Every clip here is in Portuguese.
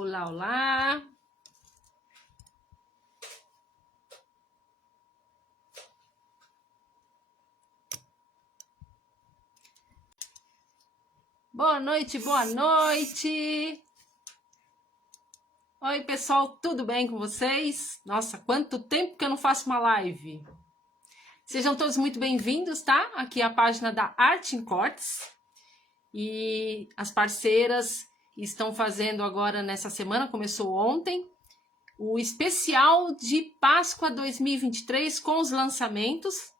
Olá, olá. Boa noite, boa noite. Oi, pessoal, tudo bem com vocês? Nossa, quanto tempo que eu não faço uma live. Sejam todos muito bem-vindos, tá? Aqui é a página da Arte em Cortes. E as parceiras estão fazendo agora nessa semana, começou ontem, o especial de Páscoa 2023 com os lançamentos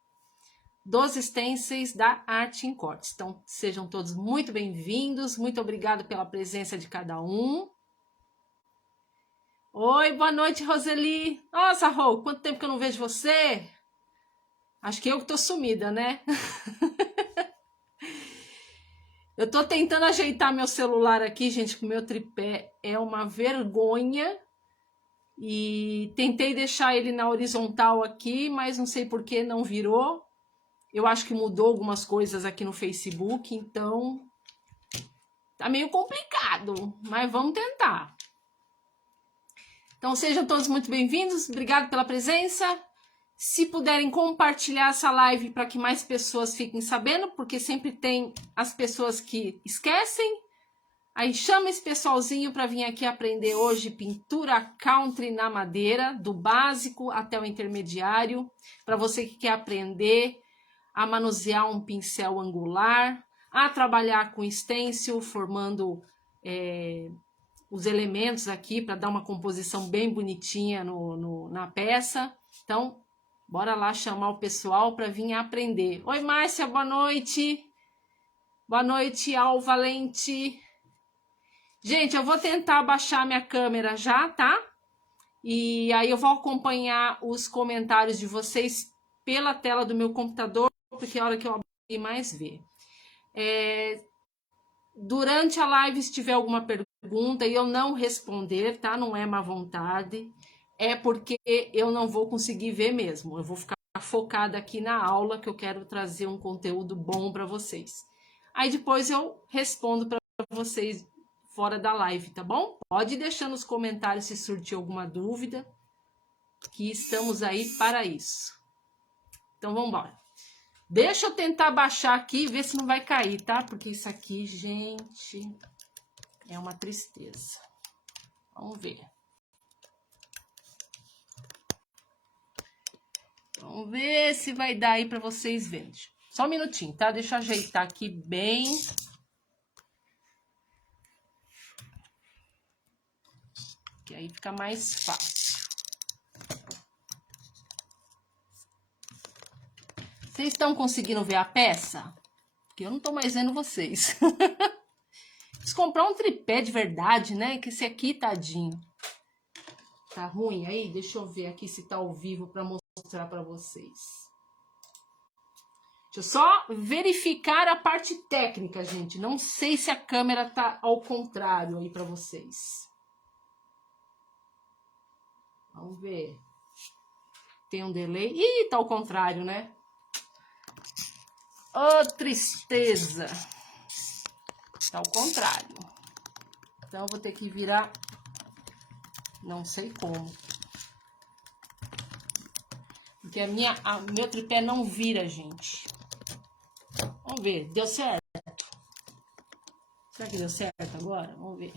dos stencils da Arte em Cortes. Então, sejam todos muito bem-vindos, muito obrigado pela presença de cada um. Oi, boa noite, Roseli. Nossa, Rô, quanto tempo que eu não vejo você? Acho que eu que tô sumida, né? Eu tô tentando ajeitar meu celular aqui, gente, com o meu tripé. É uma vergonha. E tentei deixar ele na horizontal aqui, mas não sei por que não virou. Eu acho que mudou algumas coisas aqui no Facebook, então tá meio complicado, mas vamos tentar. Então sejam todos muito bem-vindos, obrigado pela presença. Se puderem compartilhar essa live para que mais pessoas fiquem sabendo, porque sempre tem as pessoas que esquecem. Aí chama esse pessoalzinho para vir aqui aprender hoje pintura country na madeira, do básico até o intermediário, para você que quer aprender a manusear um pincel angular, a trabalhar com stencil, formando os elementos aqui para dar uma composição bem bonitinha na peça. Então, bora lá chamar o pessoal para vir aprender. Oi, Márcia, boa noite. Boa noite, Al Valente. Gente, eu vou tentar baixar minha câmera já, tá? E aí eu vou acompanhar os comentários de vocês pela tela do meu computador, porque é a hora que eu abrir mais ver. Durante a live, se tiver alguma pergunta e eu não responder, tá? Não é má vontade, é porque eu não vou conseguir ver mesmo. Eu vou ficar focada aqui na aula, que eu quero trazer um conteúdo bom para vocês. Aí depois eu respondo para vocês fora da live, tá bom? Pode deixar nos comentários se surgir alguma dúvida, que estamos aí para isso. Então vamos embora. Deixa eu tentar baixar aqui e ver se não vai cair, tá? Porque isso aqui, gente, é uma tristeza. Vamos ver. Vamos ver se vai dar aí para vocês verem. Só um minutinho, tá? Deixa eu ajeitar aqui bem. Que aí fica mais fácil. Vocês estão conseguindo ver a peça? Porque eu não tô mais vendo vocês. Preciso comprar um tripé de verdade, né? Que esse aqui, tadinho, tá ruim aí? Deixa eu ver aqui se tá ao vivo para mostrar para vocês. Deixa eu só verificar a parte técnica, gente. Não sei se a câmera tá ao contrário aí para vocês. Vamos ver. Tem um delay. Ih, tá ao contrário, né? Oh, tristeza. Tá ao contrário. Então, eu vou ter que virar... Não sei como. Porque meu tripé não vira, gente. Vamos ver. Deu certo? Será que deu certo agora? Vamos ver.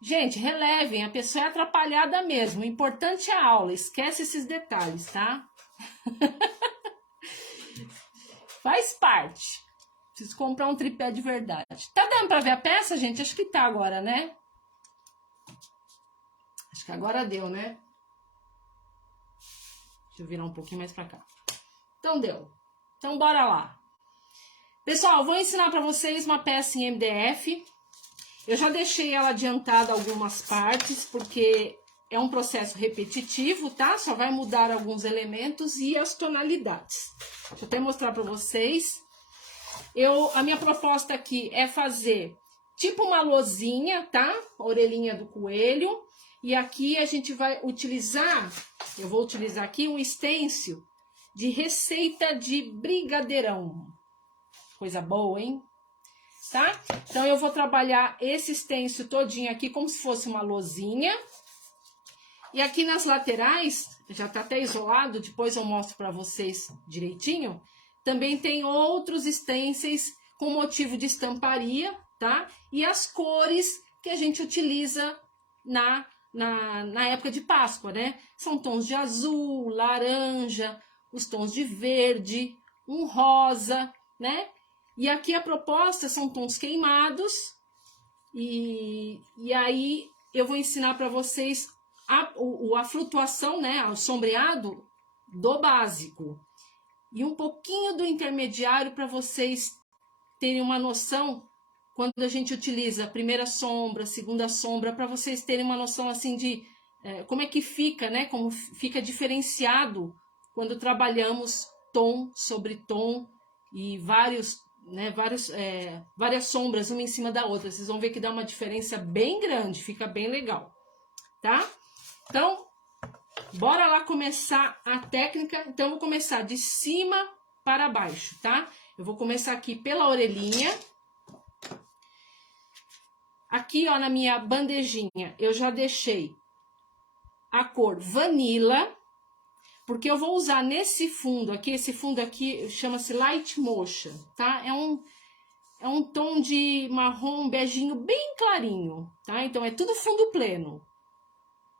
Gente, relevem. A pessoa é atrapalhada mesmo. O importante é a aula. Esquece esses detalhes, tá? Faz parte. Preciso comprar um tripé de verdade. Tá dando pra ver a peça, gente? Acho que tá agora, né? Acho que agora deu, né? Deixa eu virar um pouquinho mais pra cá. Então deu. Então bora lá. Pessoal, vou ensinar pra vocês uma peça em MDF. Eu já deixei ela adiantada algumas partes, porque é um processo repetitivo, tá? Só vai mudar alguns elementos e as tonalidades. Deixa eu até mostrar pra vocês. A minha proposta aqui é fazer tipo uma lozinha, tá? A orelhinha do coelho. E aqui a gente vai utilizar, eu vou utilizar aqui um stencil de receita de brigadeirão. Coisa boa, hein? tá? Então, eu vou trabalhar esse stencil todinho aqui como se fosse uma lousinha. E aqui nas laterais, já tá até isolado, depois eu mostro para vocês direitinho. Também tem outros stencils com motivo de estamparia, tá? E as cores que a gente utiliza na época de Páscoa, né? São tons de azul, laranja, os tons de verde, um rosa, né? E aqui a proposta são tons queimados. E aí eu vou ensinar para vocês a flutuação, né? O sombreado do básico. E um pouquinho do intermediário para vocês terem uma noção quando a gente utiliza a primeira sombra, segunda sombra, para vocês terem uma noção assim de como é que fica, né? Como fica diferenciado quando trabalhamos tom sobre tom e várias sombras uma em cima da outra. Vocês vão ver que dá uma diferença bem grande, fica bem legal, tá? Então, bora lá começar a técnica. Então, eu vou começar de cima para baixo, tá? Eu vou começar aqui pela orelhinha. Aqui, ó, na minha bandejinha, eu já deixei a cor Vanilla, porque eu vou usar nesse fundo aqui, esse fundo aqui chama-se Light Mocha, tá? É um tom de marrom beijinho bem clarinho, tá? Então, é tudo fundo pleno.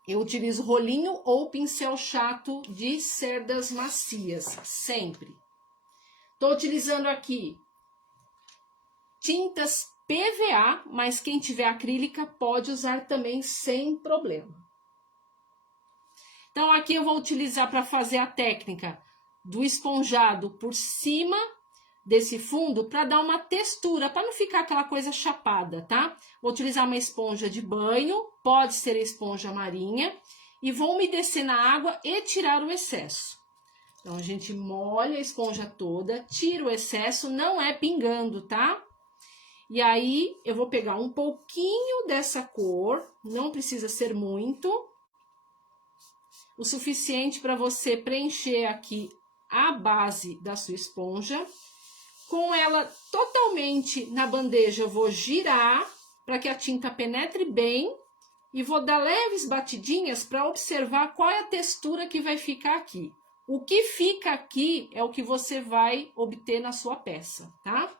Eu utilizo rolinho ou pincel chato de cerdas macias, sempre. Tô utilizando aqui tintas PVA, mas quem tiver acrílica pode usar também sem problema. Então, aqui eu vou utilizar para fazer a técnica do esponjado por cima desse fundo para dar uma textura, para não ficar aquela coisa chapada, tá? Vou utilizar uma esponja de banho, pode ser esponja marinha, e vou umedecer na água e tirar o excesso. Então, a gente molha a esponja toda, tira o excesso, não é pingando, tá? E aí, eu vou pegar um pouquinho dessa cor, não precisa ser muito, o suficiente para você preencher aqui a base da sua esponja. Com ela totalmente na bandeja, eu vou girar para que a tinta penetre bem e vou dar leves batidinhas para observar qual é a textura que vai ficar aqui. O que fica aqui é o que você vai obter na sua peça, tá?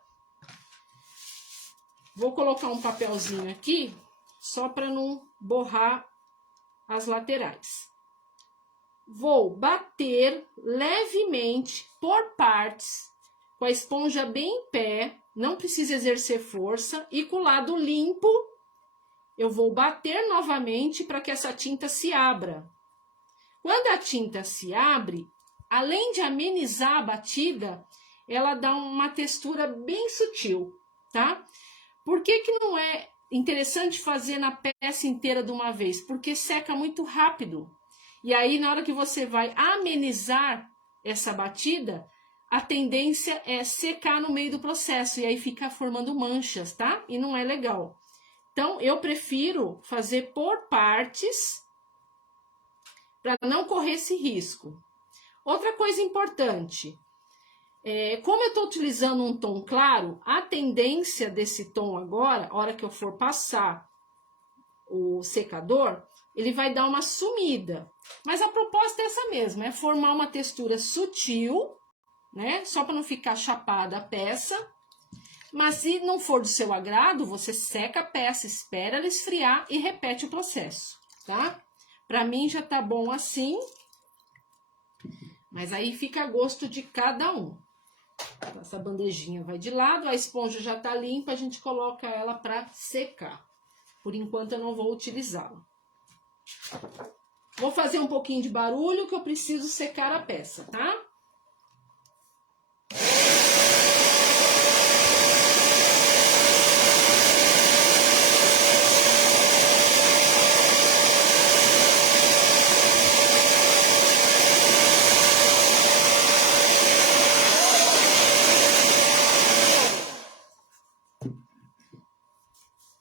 Vou colocar um papelzinho aqui, só para não borrar as laterais. Vou bater levemente por partes, com a esponja bem em pé, não precisa exercer força, e com o lado limpo, eu vou bater novamente para que essa tinta se abra. Quando a tinta se abre, além de amenizar a batida, ela dá uma textura bem sutil, tá? Por que que não é interessante fazer na peça inteira de uma vez? Porque seca muito rápido. E aí, na hora que você vai amenizar essa batida, a tendência é secar no meio do processo. E aí fica formando manchas, tá? E não é legal. Então, eu prefiro fazer por partes para não correr esse risco. Outra coisa importante, como eu estou utilizando um tom claro, a tendência desse tom agora, a hora que eu for passar o secador, ele vai dar uma sumida. Mas a proposta é essa mesma, é formar uma textura sutil, né? Só para não ficar chapada a peça. Mas se não for do seu agrado, você seca a peça, espera ela esfriar e repete o processo, tá? Para mim já tá bom assim, mas aí fica a gosto de cada um. Essa bandejinha vai de lado, a esponja já tá limpa, a gente coloca ela para secar. Por enquanto eu não vou utilizá-la. Vou fazer um pouquinho de barulho que eu preciso secar a peça, tá?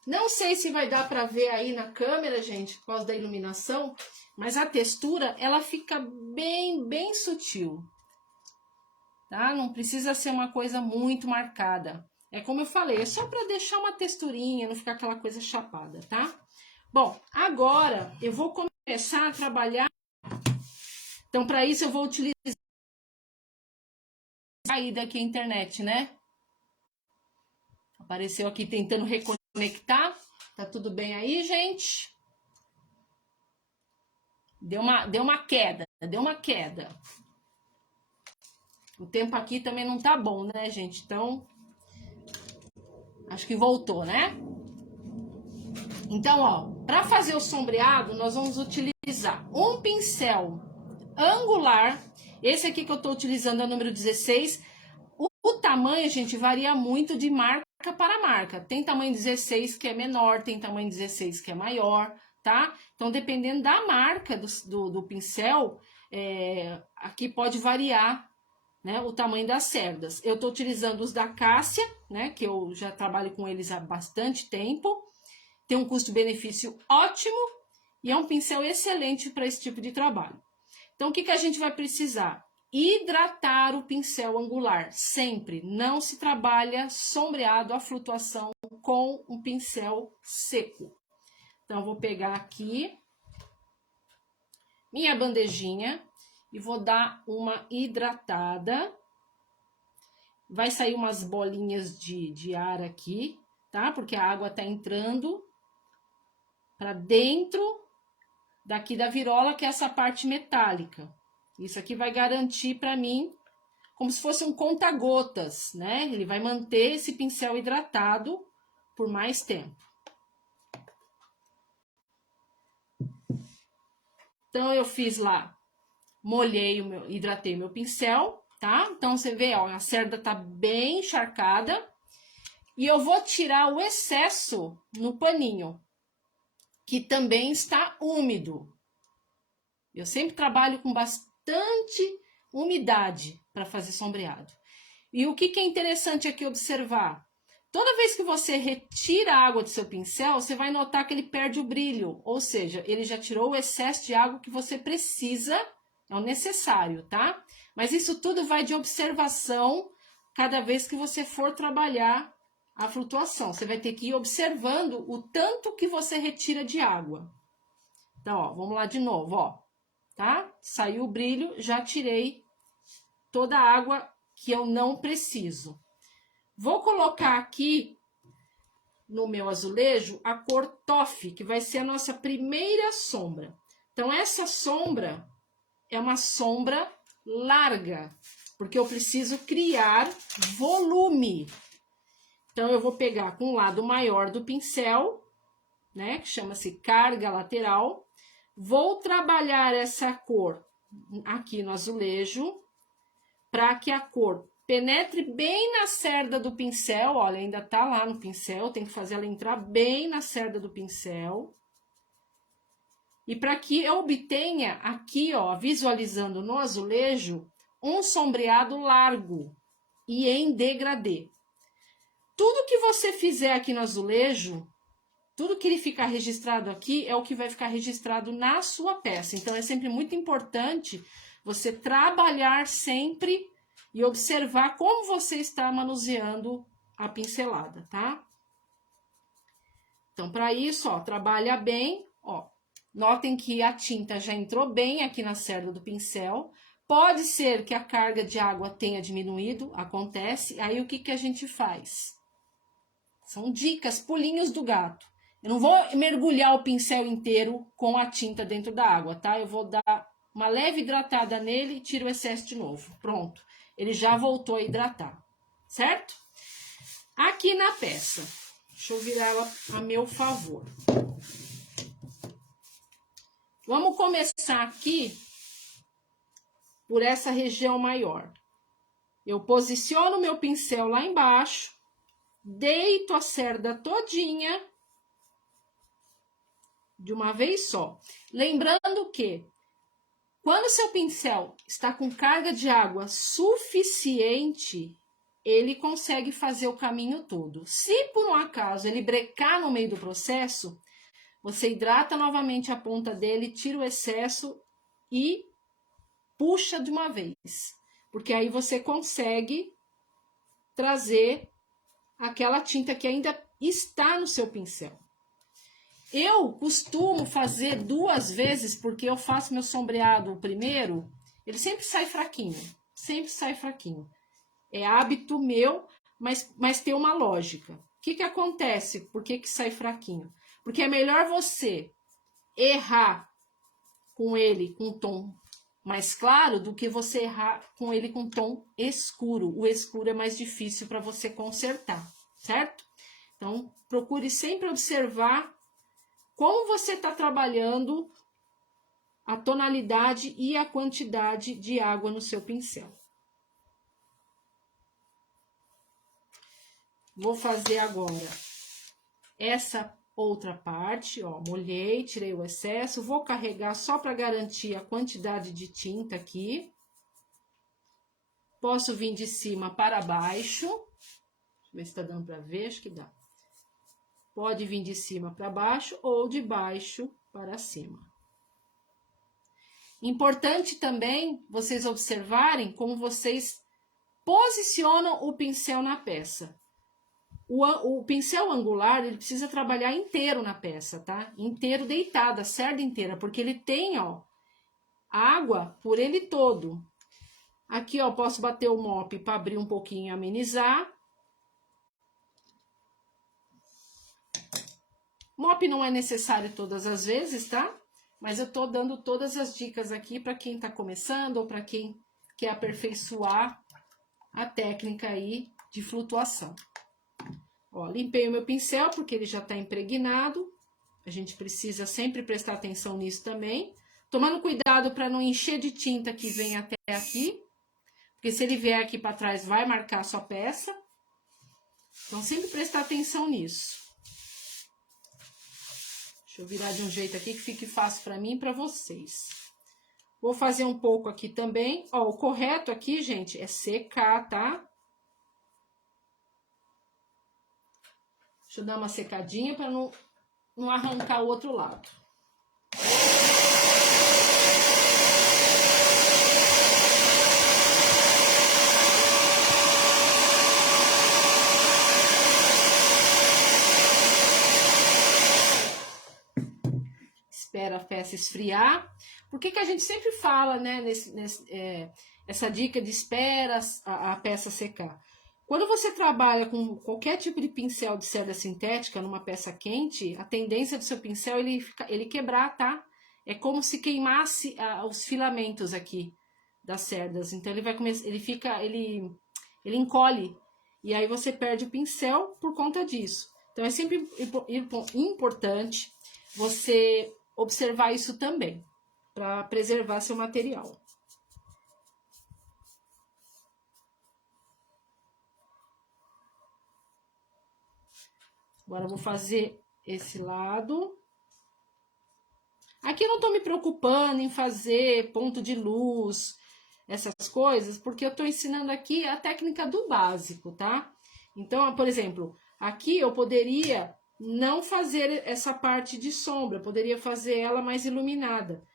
Não sei se vai dar para ver aí na câmera, gente, por causa da iluminação, mas a textura, ela fica bem sutil, tá? Não precisa ser uma coisa muito marcada. É como eu falei, é só para deixar uma texturinha, não ficar aquela coisa chapada, tá? Bom, agora eu vou começar a trabalhar. Então, para isso eu vou utilizar aí daqui a internet, né? Apareceu aqui tentando reconectar. Tá tudo bem aí, gente? Deu uma queda, deu uma queda. O tempo aqui também não tá bom, né, gente? Então, acho que voltou, né? Então, ó, para fazer o sombreado, nós vamos utilizar um pincel angular. Esse aqui que eu tô utilizando é o número 16. O tamanho, gente, varia muito de marca para marca. Tem tamanho 16 que é menor, tem tamanho 16 que é maior, tá? Então, dependendo da marca do pincel, aqui pode variar, né, o tamanho das cerdas. Eu tô utilizando os da Cássia, né, que eu já trabalho com eles há bastante tempo. Tem um custo-benefício ótimo e é um pincel excelente para esse tipo de trabalho. Então, o que a gente vai precisar? Hidratar o pincel angular, sempre. Não se trabalha sombreado a flutuação com um pincel seco. Então, eu vou pegar aqui minha bandejinha e vou dar uma hidratada. Vai sair umas bolinhas de ar aqui, tá? Porque a água tá entrando para dentro daqui da virola, que é essa parte metálica. Isso aqui vai garantir para mim como se fosse um conta-gotas, né? Ele vai manter esse pincel hidratado por mais tempo. Então, eu fiz lá, hidratei meu pincel, tá? Então, você vê, ó, a cerda tá bem encharcada. E eu vou tirar o excesso no paninho, que também está úmido. Eu sempre trabalho com bastante umidade para fazer sombreado. E o que é interessante aqui observar? Toda vez que você retira a água do seu pincel, você vai notar que ele perde o brilho. Ou seja, ele já tirou o excesso de água que você precisa, é o necessário, tá? Mas isso tudo vai de observação cada vez que você for trabalhar a flutuação. Você vai ter que ir observando o tanto que você retira de água. Então, ó, vamos lá de novo, ó. Tá? Saiu o brilho, já tirei toda a água que eu não preciso. Vou colocar aqui no meu azulejo a cor Toffee, que vai ser a nossa primeira sombra. Então, essa sombra é uma sombra larga, porque eu preciso criar volume. Então, eu vou pegar com o lado maior do pincel, né, que chama-se carga lateral. Vou trabalhar essa cor aqui no azulejo, para que a cor penetre bem na cerda do pincel. Olha, ainda tá lá no pincel, tem que fazer ela entrar bem na cerda do pincel. E para que eu obtenha aqui, ó, visualizando no azulejo, um sombreado largo e em degradê. Tudo que você fizer aqui no azulejo, tudo que ele ficar registrado aqui é o que vai ficar registrado na sua peça. Então, é sempre muito importante você trabalhar sempre e observar como você está manuseando a pincelada, tá? Então, para isso, ó, trabalha bem, ó. Notem que a tinta já entrou bem aqui na cerda do pincel. Pode ser que a carga de água tenha diminuído, acontece. Aí, o que a gente faz? São dicas, pulinhos do gato. Eu não vou mergulhar o pincel inteiro com a tinta dentro da água, tá? Eu vou dar uma leve hidratada nele e tiro o excesso de novo. Pronto. Ele já voltou a hidratar, certo? Aqui na peça, deixa eu virar ela a meu favor. Vamos começar aqui por essa região maior. Eu posiciono meu pincel lá embaixo, deito a cerda todinha de uma vez só. Lembrando que quando seu pincel está com carga de água suficiente, ele consegue fazer o caminho todo. Se por um acaso ele brecar no meio do processo, você hidrata novamente a ponta dele, tira o excesso e puxa de uma vez. Porque aí você consegue trazer aquela tinta que ainda está no seu pincel. Eu costumo fazer 2 vezes, porque eu faço meu sombreado o primeiro, ele sempre sai fraquinho, sempre sai fraquinho. É hábito meu, mas tem uma lógica. O que acontece? Por que sai fraquinho? Porque é melhor você errar com ele com tom mais claro do que você errar com ele com tom escuro. O escuro é mais difícil para você consertar, certo? Então, procure sempre observar como você está trabalhando a tonalidade e a quantidade de água no seu pincel. Vou fazer agora essa outra parte, ó, molhei, tirei o excesso, vou carregar só para garantir a quantidade de tinta aqui. Posso vir de cima para baixo, deixa eu ver se tá dando para ver, acho que dá. Pode vir de cima para baixo ou de baixo para cima. Importante também vocês observarem como vocês posicionam o pincel na peça. O pincel angular, ele precisa trabalhar inteiro na peça, tá? Inteiro, deitado, a cerda inteira, porque ele tem, ó, água por ele todo. Aqui, ó, posso bater o mop para abrir um pouquinho e amenizar. Mop não é necessário todas as vezes, tá? Mas eu tô dando todas as dicas aqui para quem tá começando ou para quem quer aperfeiçoar a técnica aí de flutuação. Ó, limpei o meu pincel porque ele já tá impregnado. A gente precisa sempre prestar atenção nisso também. Tomando cuidado para não encher de tinta que vem até aqui. Porque se ele vier aqui para trás, vai marcar a sua peça. Então, sempre prestar atenção nisso. Deixa eu virar de um jeito aqui que fique fácil para mim e para vocês. Vou fazer um pouco aqui também. Ó, o correto aqui, gente, é secar, tá? Deixa eu dar uma secadinha para não arrancar o outro lado. Espera a peça esfriar. Por que a gente sempre fala, né, essa dica de espera a peça secar? Quando você trabalha com qualquer tipo de pincel de cerda sintética numa peça quente, a tendência do seu pincel ele quebrar, tá? É como se queimasse os filamentos aqui das cerdas. Então ele vai começar, ele encolhe e aí você perde o pincel por conta disso. Então é sempre importante você observar isso também, para preservar seu material. Agora eu vou fazer esse lado. Aqui eu não tô me preocupando em fazer ponto de luz, essas coisas, porque eu tô ensinando aqui a técnica do básico, tá? Então, por exemplo, aqui eu poderia não fazer essa parte de sombra, eu poderia fazer ela mais iluminada,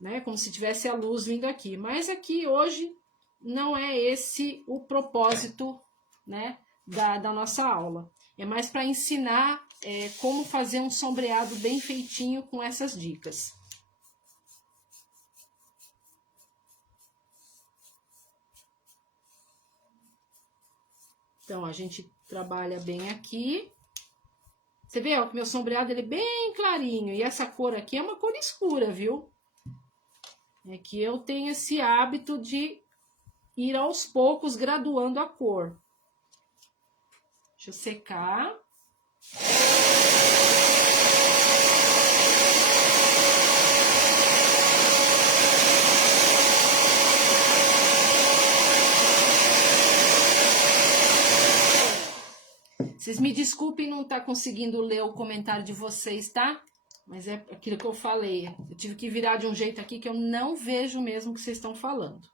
né? Como se tivesse a luz vindo aqui. Mas aqui hoje não é esse o propósito, né, da nossa aula. É mais para ensinar como fazer um sombreado bem feitinho com essas dicas. Então, a gente trabalha bem aqui. Você vê, ó, que meu sombreado ele é bem clarinho. E essa cor aqui é uma cor escura, viu? É que eu tenho esse hábito de ir aos poucos graduando a cor. Deixa eu secar. Vocês me desculpem não estar conseguindo ler o comentário de vocês, tá? Mas é aquilo que eu falei. Eu tive que virar de um jeito aqui que eu não vejo mesmo o que vocês estão falando.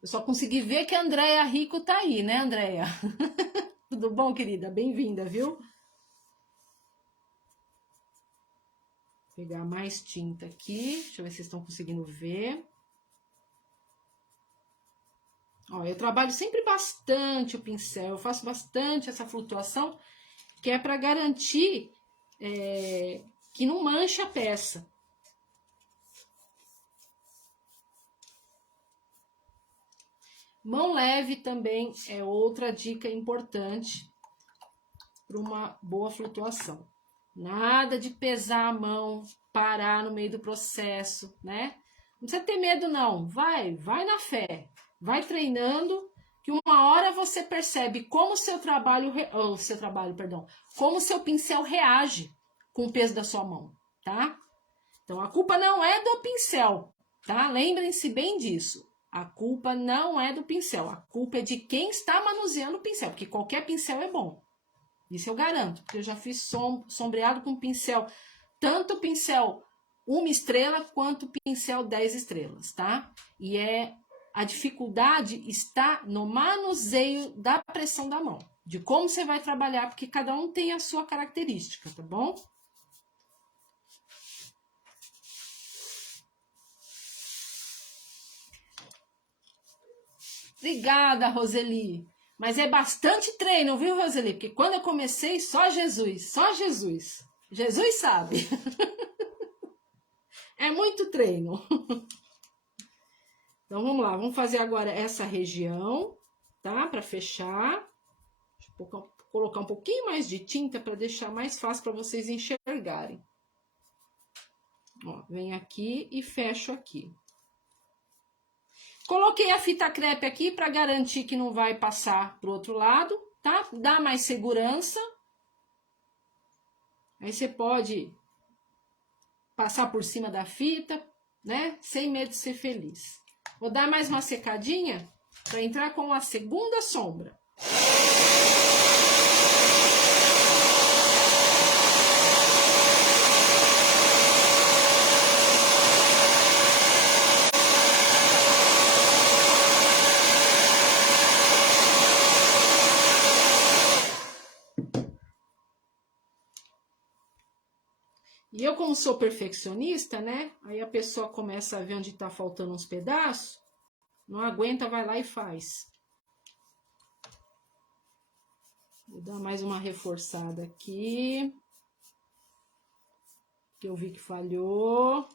Eu só consegui ver que a Andréia Rico tá aí, né, Andréia? Tudo bom, querida? Bem-vinda, viu? Vou pegar mais tinta aqui. Deixa eu ver se vocês estão conseguindo ver. Ó, eu trabalho sempre bastante o pincel, eu faço bastante essa flutuação, que é para garantir que não mancha a peça. Mão leve também é outra dica importante para uma boa flutuação. Nada de pesar a mão, parar no meio do processo, né? Não precisa ter medo não, vai na fé, vai treinando, que uma hora você percebe como como o seu pincel reage com o peso da sua mão, tá? Então a culpa não é do pincel, tá? Lembrem-se bem disso. A culpa não é do pincel, a culpa é de quem está manuseando o pincel, porque qualquer pincel é bom. Isso eu garanto, porque eu já fiz sombreado com pincel, tanto pincel 1 estrela quanto pincel 10 estrelas, tá? E a dificuldade está no manuseio da pressão da mão, de como você vai trabalhar, porque cada um tem a sua característica, tá bom? Obrigada, Roseli. Mas é bastante treino, viu, Roseli? Porque quando eu comecei, só Jesus. Jesus sabe. É muito treino. Então, vamos lá. Vamos fazer agora essa região, tá? Para fechar. Deixa eu colocar um pouquinho mais de tinta para deixar mais fácil para vocês enxergarem. Ó, venho aqui e fecho aqui. Coloquei a fita crepe aqui para garantir que não vai passar pro outro lado, tá? Dá mais segurança. Aí você pode passar por cima da fita, né? Sem medo de ser feliz. Vou dar mais uma secadinha para entrar com a segunda sombra. E eu, como sou perfeccionista, né? Aí a pessoa começa a ver onde tá faltando uns pedaços, não aguenta, vai lá e faz. Vou dar mais uma reforçada aqui. Que eu vi que falhou.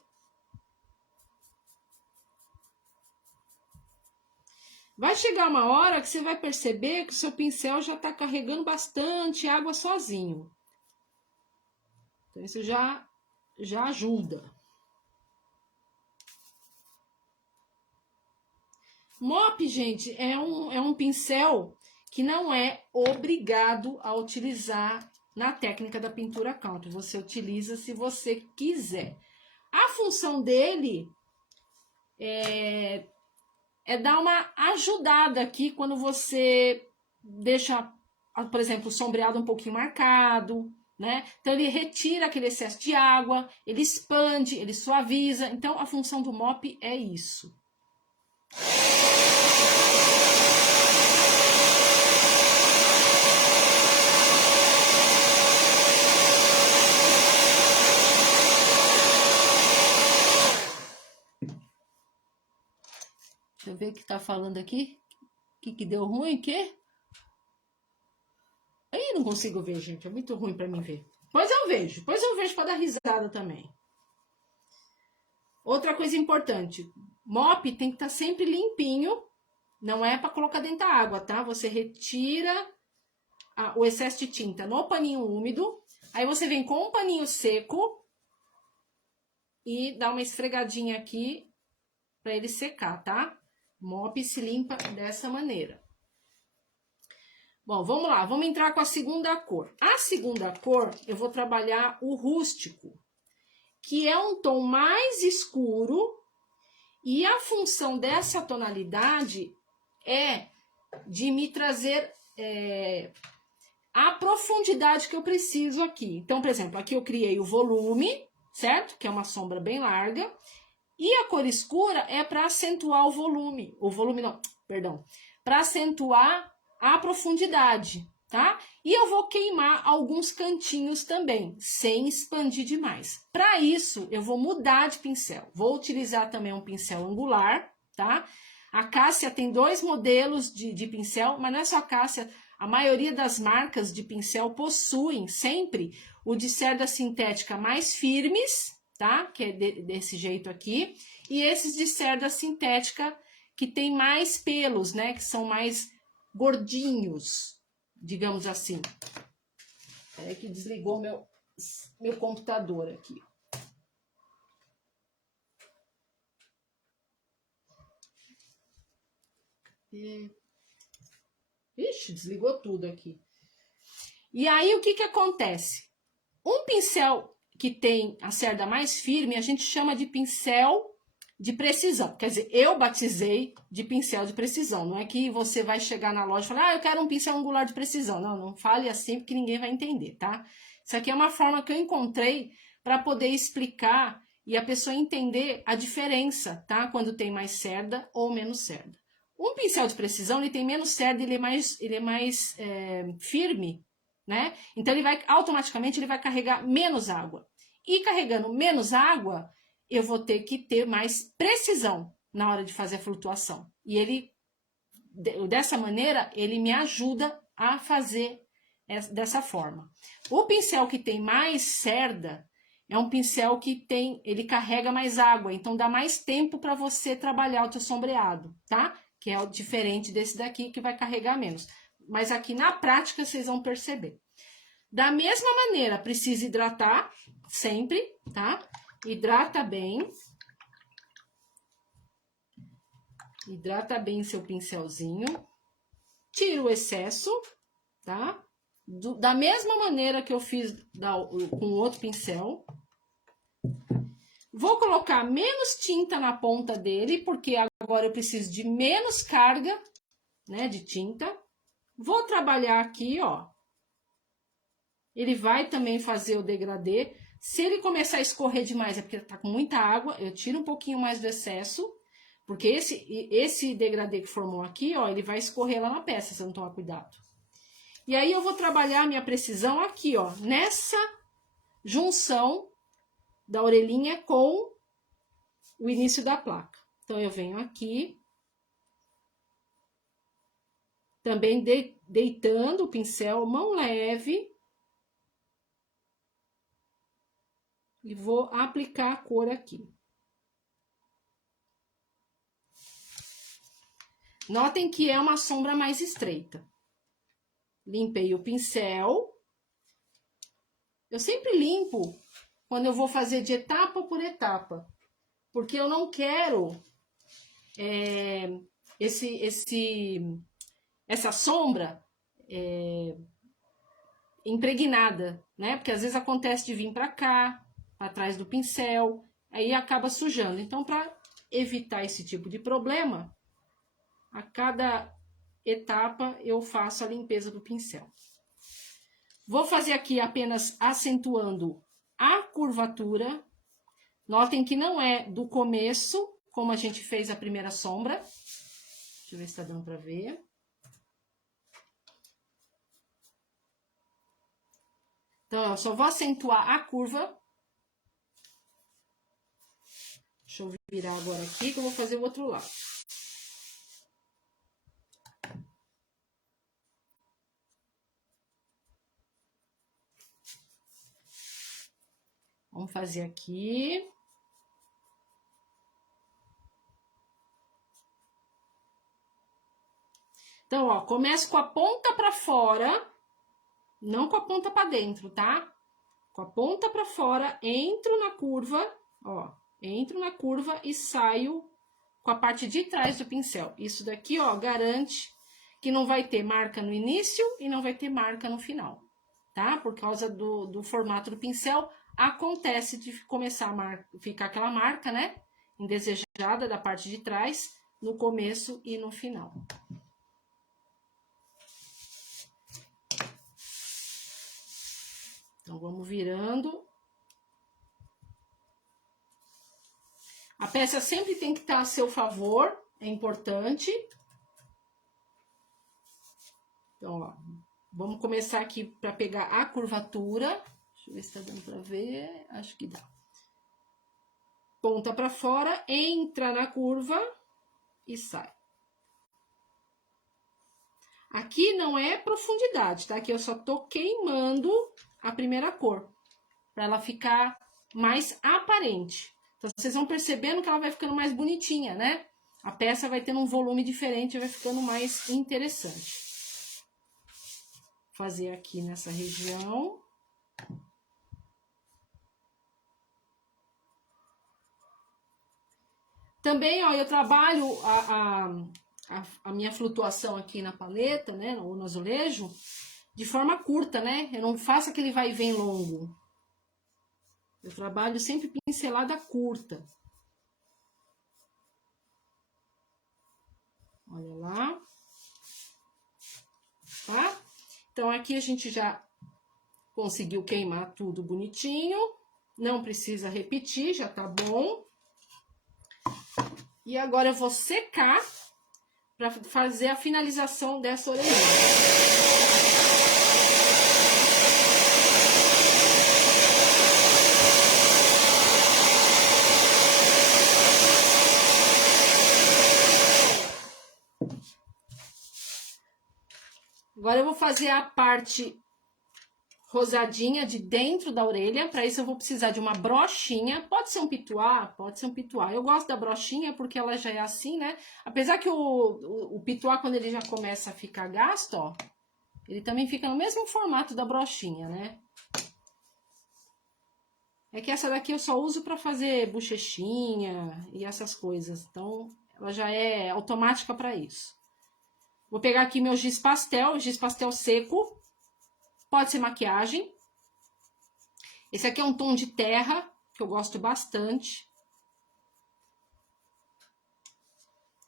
Vai chegar uma hora que você vai perceber que o seu pincel já tá carregando bastante água sozinho. Então, isso já ajuda. Mop, gente, é um pincel que não é obrigado a utilizar na técnica da pintura counter. Você utiliza se você quiser. A função dele é dar uma ajudada aqui quando você deixa, por exemplo, o sombreado um pouquinho marcado, né? Então ele retira aquele excesso de água, ele expande, ele suaviza. Então a função do mop é isso. Deixa eu ver o que tá falando aqui. O que deu ruim, o quê? Aí não consigo ver, gente. É muito ruim para mim ver. Depois eu vejo para dar risada também. Outra coisa importante. Mop tem que estar sempre limpinho. Não é para colocar dentro da água, tá? Você retira o excesso de tinta no paninho úmido. Aí você vem com um paninho seco e dá uma esfregadinha aqui para ele secar, tá? Mop se limpa dessa maneira. Bom, vamos lá, vamos entrar com a segunda cor. A segunda cor, eu vou trabalhar o rústico, que é um tom mais escuro, e a função dessa tonalidade é de me trazer a profundidade que eu preciso aqui. Então, por exemplo, aqui eu criei o volume, certo? Que é uma sombra bem larga, e a cor escura é para acentuar o volume. O volume não, perdão. Para acentuar a profundidade, tá? E eu vou queimar alguns cantinhos também, sem expandir demais. Para isso, eu vou mudar de pincel. Vou utilizar também um pincel angular, tá? A Cássia tem 2 modelos de pincel, mas não é só a Cássia. A maioria das marcas de pincel possuem sempre o de cerda sintética mais firmes, tá? Que é desse jeito aqui. E esses de cerda sintética que tem mais pelos, né? Que são mais gordinhos, digamos assim. É que desligou meu computador aqui. Ixi, desligou tudo aqui. E aí, o que que acontece? Um pincel que tem a cerda mais firme, a gente chama de pincel de precisão. Quer dizer, eu batizei de pincel de precisão. Não é que você vai chegar na loja e falar, eu quero um pincel angular de precisão. Não, não fale assim, porque ninguém vai entender, tá? Isso aqui é uma forma que eu encontrei para poder explicar e a pessoa entender a diferença, tá? Quando tem mais cerda ou menos cerda. Um pincel de precisão, ele tem menos cerda, ele é mais firme, né? Então, automaticamente, ele vai carregar menos água. E carregando menos água, eu vou ter que ter mais precisão na hora de fazer a flutuação. E ele, dessa maneira, ele me ajuda a fazer dessa forma. O pincel que tem mais cerda é um pincel que ele carrega mais água, então dá mais tempo para você trabalhar o teu sombreado, tá? Que é diferente desse daqui que vai carregar menos. Mas aqui na prática vocês vão perceber. Da mesma maneira, precisa hidratar sempre, tá? Hidrata bem. Hidrata bem seu pincelzinho. Tira o excesso, tá? Da mesma maneira que eu fiz com o outro pincel. Vou colocar menos tinta na ponta dele, porque agora eu preciso de menos carga, né, de tinta. Vou trabalhar aqui, ó. Ele vai também fazer o degradê. Se ele começar a escorrer demais, é porque tá com muita água, eu tiro um pouquinho mais do excesso, porque esse degradê que formou aqui, ó, ele vai escorrer lá na peça, se eu não tomar cuidado. E aí eu vou trabalhar a minha precisão aqui, ó, nessa junção da orelhinha com o início da placa. Então, eu venho aqui, também deitando o pincel, mão leve, e vou aplicar a cor aqui. Notem que é uma sombra mais estreita. Limpei o pincel. Eu sempre limpo quando eu vou fazer de etapa por etapa, porque eu não quero essa sombra impregnada, né? Porque às vezes acontece de vir para cá, atrás do pincel, aí acaba sujando. Então, para evitar esse tipo de problema, a cada etapa eu faço a limpeza do pincel. Vou fazer aqui apenas acentuando a curvatura. Notem que não é do começo, como a gente fez a primeira sombra. Deixa eu ver se tá dando para ver. Então, eu só vou acentuar a curva. Deixa eu virar agora aqui, que eu vou fazer o outro lado. Vamos fazer aqui. Então, ó, começo com a ponta para fora, não com a ponta para dentro, tá? Com a ponta para fora, entro na curva, ó, entro na curva e saio com a parte de trás do pincel. Isso daqui, ó, garante que não vai ter marca no início e não vai ter marca no final, tá? Por causa do formato do pincel, acontece de começar a ficar aquela marca, né? Indesejada da parte de trás, no começo e no final. Então, vamos virando. A peça sempre tem que estar a seu favor, é importante. Então, ó, vamos começar aqui para pegar a curvatura. Deixa eu ver se tá dando para ver. Acho que dá. Ponta para fora, entra na curva e sai. Aqui não é profundidade, tá? Aqui eu só tô queimando a primeira cor, para ela ficar mais aparente. Então, vocês vão percebendo que ela vai ficando mais bonitinha, né? A peça vai tendo um volume diferente, vai ficando mais interessante. Vou fazer aqui nessa região. Também, ó, eu trabalho a minha flutuação aqui na paleta, né, ou no azulejo, de forma curta, né? Eu não faço aquele vai e vem longo. Eu trabalho sempre pincelada curta. Olha lá. Tá? Então, aqui a gente já conseguiu queimar tudo bonitinho. Não precisa repetir, já tá bom. E agora eu vou secar para fazer a finalização dessa orelhinha. Agora eu vou fazer a parte rosadinha de dentro da orelha. Para isso eu vou precisar de uma brochinha. Pode ser um pituá, pode ser um pituá. Eu gosto da brochinha porque ela já é assim, né? Apesar que o pituá, quando ele já começa a ficar gasto, ó, ele também fica no mesmo formato da brochinha, né? É que essa daqui eu só uso para fazer bochechinha e essas coisas. Então, ela já é automática para isso. Vou pegar aqui meu giz pastel seco. Pode ser maquiagem. Esse aqui é um tom de terra, que eu gosto bastante.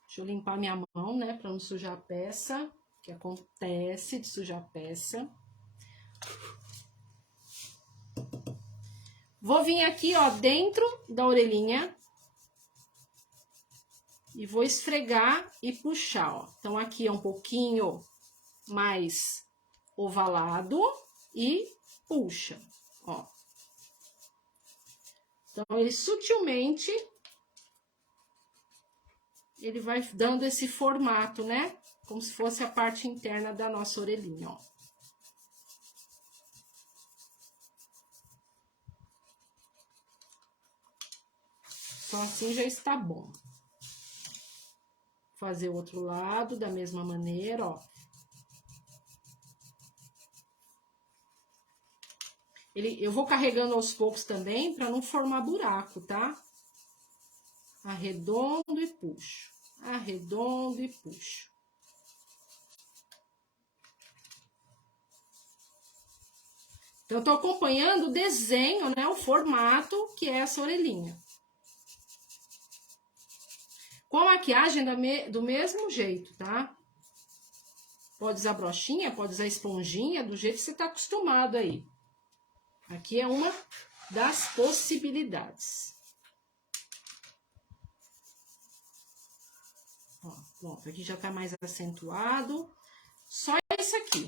Deixa eu limpar minha mão, né, para não sujar a peça, que acontece de sujar a peça. Vou vir aqui, ó, dentro da orelhinha. E vou esfregar e puxar, ó. Então, aqui é um pouquinho mais ovalado e puxa, ó. Então, ele sutilmente, ele vai dando esse formato, né? Como se fosse a parte interna da nossa orelhinha, ó. Só assim já está bom. Fazer o outro lado da mesma maneira, ó. Eu vou carregando aos poucos também, para não formar buraco, tá? Arredondo e puxo. Arredondo e puxo. Então, eu tô acompanhando o desenho, né? O formato que é essa orelhinha. Com a maquiagem do mesmo jeito, tá? Pode usar brochinha, pode usar esponjinha, do jeito que você tá acostumado aí. Aqui é uma das possibilidades. Ó, pronto, aqui já tá mais acentuado. Só isso aqui.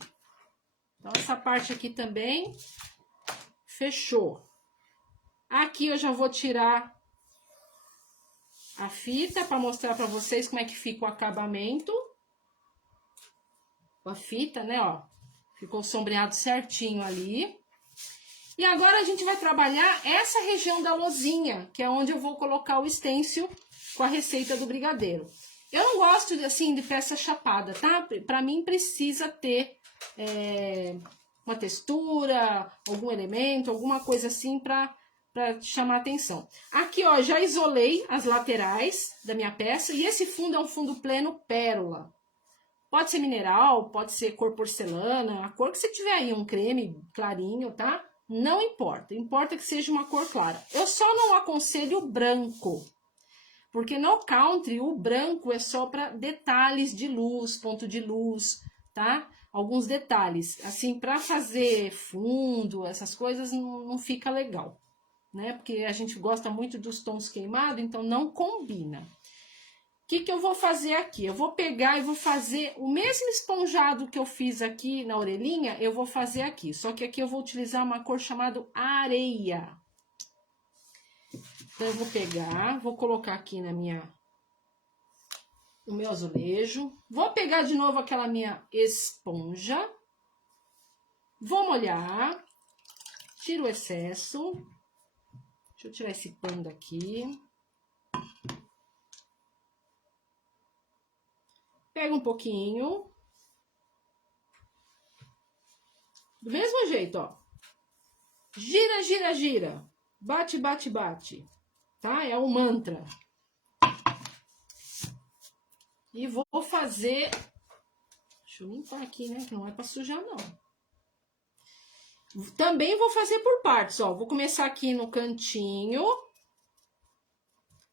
Então, essa parte aqui também fechou. Aqui eu já vou tirar a fita para mostrar para vocês como é que fica o acabamento. A fita, né, ó. Ficou sombreado certinho ali. E agora a gente vai trabalhar essa região da lozinha, que é onde eu vou colocar o stencil com a receita do brigadeiro. Eu não gosto, assim, de peça chapada, tá? Pra mim precisa ter uma textura, algum elemento, alguma coisa assim pra chamar atenção. Aqui, ó, já isolei as laterais da minha peça e esse fundo é um fundo pleno pérola. Pode ser mineral, pode ser cor porcelana, a cor que você tiver aí, um creme clarinho, tá? Não importa, importa que seja uma cor clara. Eu só não aconselho branco, porque no country o branco é só para detalhes de luz, ponto de luz, tá? Alguns detalhes, assim, para fazer fundo, essas coisas não fica legal, né? Porque a gente gosta muito dos tons queimados, então não combina. O que eu vou fazer aqui? Eu vou pegar e vou fazer o mesmo esponjado que eu fiz aqui na orelhinha, eu vou fazer aqui. Só que aqui eu vou utilizar uma cor chamada areia. Então, eu vou pegar, vou colocar aqui na minha o meu azulejo. Vou pegar de novo aquela minha esponja. Vou molhar. Tiro o excesso. Deixa eu tirar esse pano daqui. Pega um pouquinho. Do mesmo jeito, ó. Gira, gira, gira. Bate, bate, bate. Tá? É o mantra. E vou fazer... Deixa eu limpar aqui, né? Que não é pra sujar, não. Também vou fazer por partes, ó. Vou começar aqui no cantinho.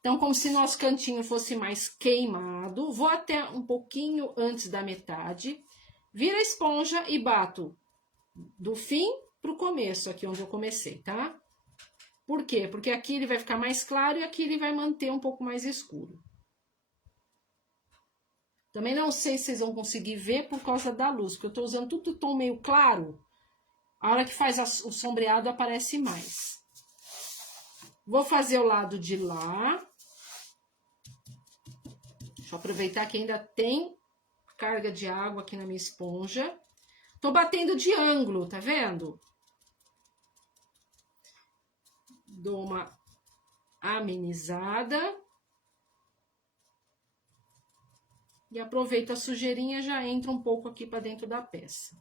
Então, como se nosso cantinho fosse mais queimado. Vou até um pouquinho antes da metade. Vira a esponja e bato do fim pro começo, aqui onde eu comecei, tá? Por quê? Porque aqui ele vai ficar mais claro e aqui ele vai manter um pouco mais escuro. Também não sei se vocês vão conseguir ver por causa da luz, porque eu tô usando tudo tom meio claro. A hora que faz o sombreado aparece mais. Vou fazer o lado de lá. Deixa eu aproveitar que ainda tem carga de água aqui na minha esponja. Tô batendo de ângulo, tá vendo? Dou uma amenizada. E aproveito a sujeirinha, já entra um pouco aqui para dentro da peça.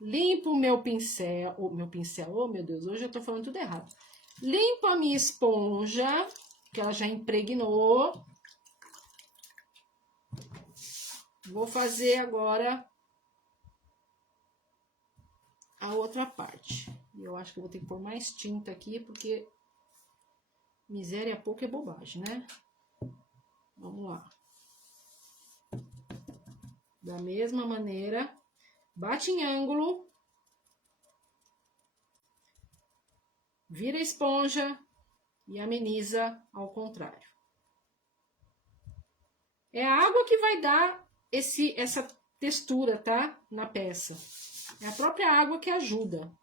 Limpo o meu pincel, oh meu Deus, hoje eu tô falando tudo errado. Limpo a minha esponja, que ela já impregnou. Vou fazer agora a outra parte. E eu acho que eu vou ter que pôr mais tinta aqui, porque miséria pouco é bobagem, né? Vamos lá. Da mesma maneira, bate em ângulo. Vira a esponja e ameniza ao contrário. É a água que vai dar essa textura, tá? Na peça. É a própria água que ajuda.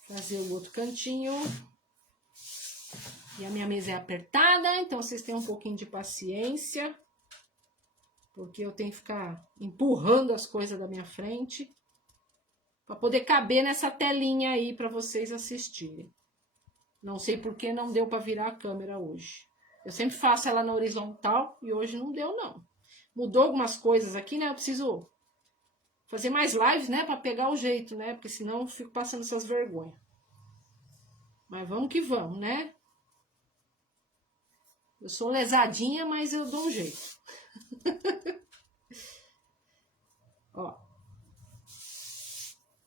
Fazer o outro cantinho. E a minha mesa é apertada, então vocês têm um pouquinho de paciência. Porque eu tenho que ficar empurrando as coisas da minha frente. Para poder caber nessa telinha aí para vocês assistirem. Não sei por que não deu para virar a câmera hoje. Eu sempre faço ela na horizontal e hoje não deu, não. Mudou algumas coisas aqui, né? Eu preciso fazer mais lives, né? Para pegar o jeito, né? Porque senão eu fico passando essas vergonhas. Mas vamos que vamos, né? Eu sou lesadinha, mas eu dou um jeito. Ó.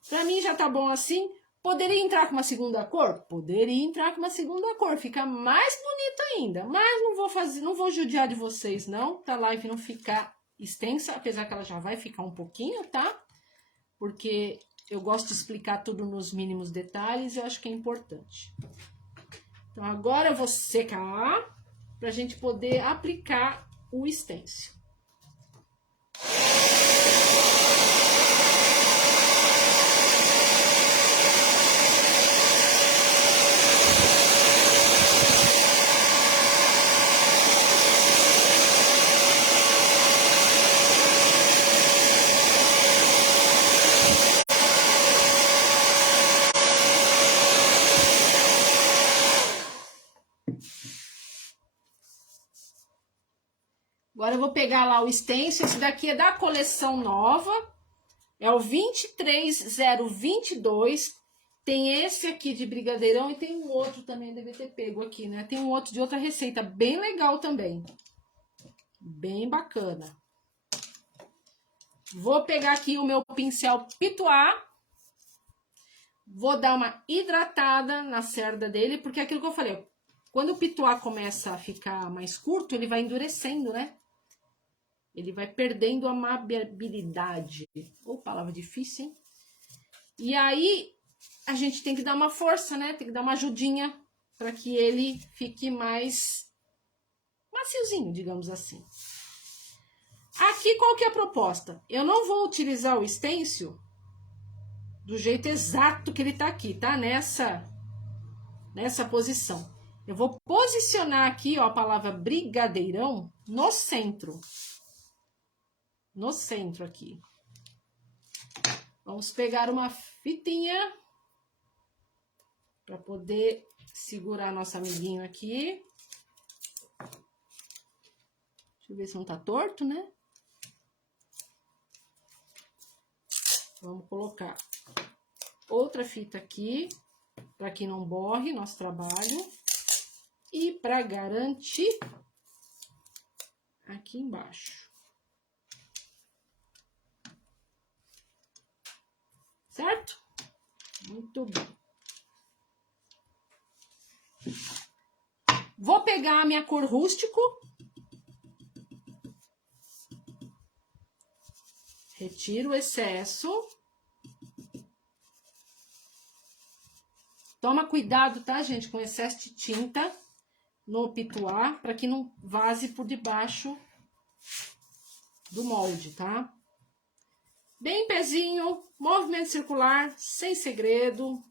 Pra mim já tá bom assim. Poderia entrar com uma segunda cor? Poderia entrar com uma segunda cor. Fica mais bonito ainda. Mas não vou judiar de vocês, não. Pra live não ficar extensa. Apesar que ela já vai ficar um pouquinho, tá? Porque eu gosto de explicar tudo nos mínimos detalhes. Eu acho que é importante. Então agora eu vou secar. Pra gente poder aplicar o stencil. Agora eu vou pegar lá o stencil, esse daqui é da coleção nova, é o 23022, tem esse aqui de brigadeirão e tem um outro também, deve ter pego aqui, né? Tem um outro de outra receita, bem legal também, bem bacana. Vou pegar aqui o meu pincel Pitois, vou dar uma hidratada na cerda dele, porque é aquilo que eu falei, quando o Pitois começa a ficar mais curto, ele vai endurecendo, né? Ele vai perdendo a maleabilidade. Ou palavra difícil, hein? E aí, a gente tem que dar uma força, né? Tem que dar uma ajudinha para que ele fique mais maciozinho, digamos assim. Aqui, qual que é a proposta? Eu não vou utilizar o stencil do jeito exato que ele tá aqui, tá? Nessa posição. Eu vou posicionar aqui, ó, a palavra brigadeirão no centro. No centro aqui. Vamos pegar uma fitinha para poder segurar nosso amiguinho aqui. Deixa eu ver se não tá torto, né? Vamos colocar outra fita aqui, para que não borre nosso trabalho. E para garantir, aqui embaixo. Certo? Muito bem. Vou pegar a minha cor rústico. Retiro o excesso. Toma cuidado, tá, gente, com excesso de tinta no pituá, para que não vaze por debaixo do molde, tá? Bem pezinho, movimento circular, sem segredo.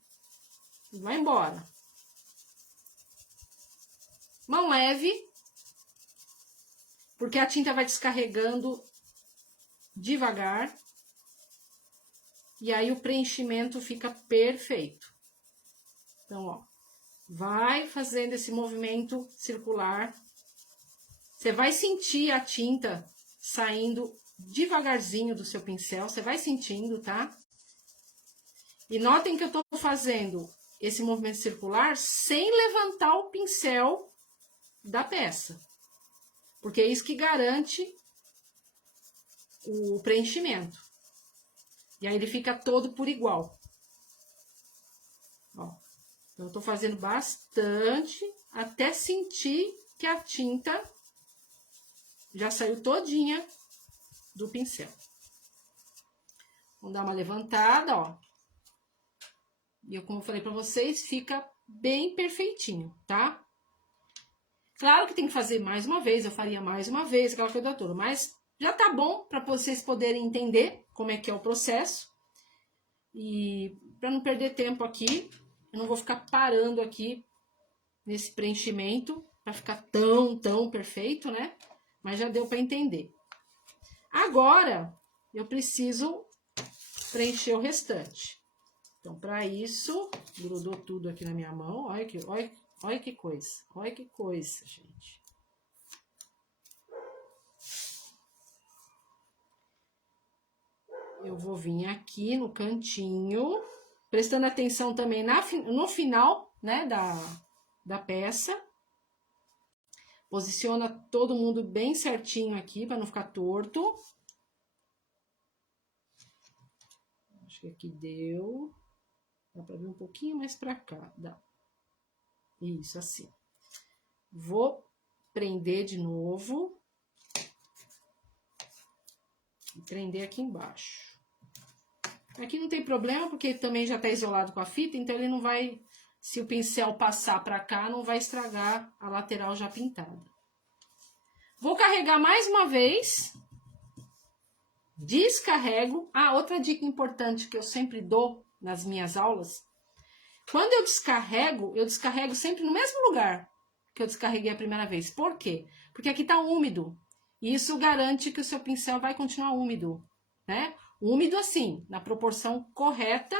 E vai embora. Mão leve, porque a tinta vai descarregando devagar. E aí o preenchimento fica perfeito. Então, ó, vai fazendo esse movimento circular. Você vai sentir a tinta saindo devagarzinho do seu pincel, você vai sentindo, tá? E notem que eu tô fazendo esse movimento circular sem levantar o pincel da peça. Porque é isso que garante o preenchimento. E aí ele fica todo por igual. Ó. Então, eu tô fazendo bastante até sentir que a tinta já saiu todinha do pincel. Vamos dar uma levantada, ó. E eu, como eu falei pra vocês, fica bem perfeitinho, tá? Claro que tem que fazer mais uma vez, eu faria mais uma vez, aquela coisa toda, mas já tá bom para vocês poderem entender como é que é o processo. E para não perder tempo aqui, eu não vou ficar parando aqui nesse preenchimento para ficar tão perfeito, né? Mas já deu para entender. Agora, eu preciso preencher o restante. Então, para isso, grudou tudo aqui na minha mão. Olha que coisa. Olha que coisa, gente. Eu vou vir aqui no cantinho, prestando atenção também no final, né, da peça. Posiciona todo mundo bem certinho aqui, para não ficar torto. Acho que aqui deu. Dá para ver um pouquinho mais para cá. Dá. Isso, assim. Vou prender de novo. E prender aqui embaixo. Aqui não tem problema, porque também já tá isolado com a fita, então ele não vai... Se o pincel passar para cá, não vai estragar a lateral já pintada. Vou carregar mais uma vez. Descarrego. Ah, outra dica importante que eu sempre dou nas minhas aulas. Quando eu descarrego sempre no mesmo lugar que eu descarreguei a primeira vez. Por quê? Porque aqui tá úmido. E isso garante que o seu pincel vai continuar úmido, né? Úmido assim, na proporção correta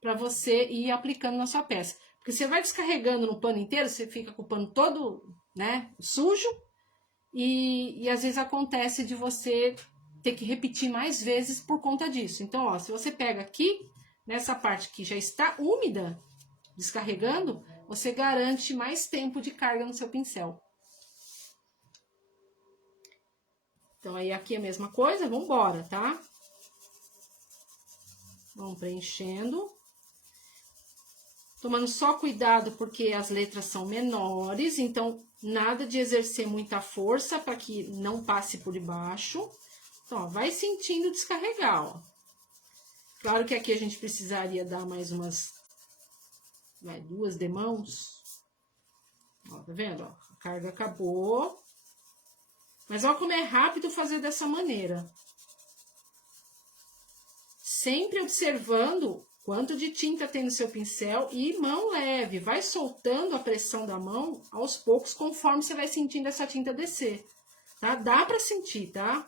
para você ir aplicando na sua peça. Porque você vai descarregando no pano inteiro, você fica com o pano todo, né, sujo. E às vezes acontece de você ter que repetir mais vezes por conta disso. Então, ó, se você pega aqui, nessa parte que já está úmida, descarregando, você garante mais tempo de carga no seu pincel. Então, aí aqui é a mesma coisa, vamos embora, tá? Vamos preenchendo. Tomando só cuidado porque as letras são menores, então nada de exercer muita força para que não passe por debaixo. Então, ó, vai sentindo descarregar, ó. Claro que aqui a gente precisaria dar mais umas... duas demãos. Ó, tá vendo? Ó, a carga acabou. Mas olha como é rápido fazer dessa maneira. Sempre observando quanto de tinta tem no seu pincel e mão leve. Vai soltando a pressão da mão aos poucos, conforme você vai sentindo essa tinta descer, tá? Dá pra sentir, tá?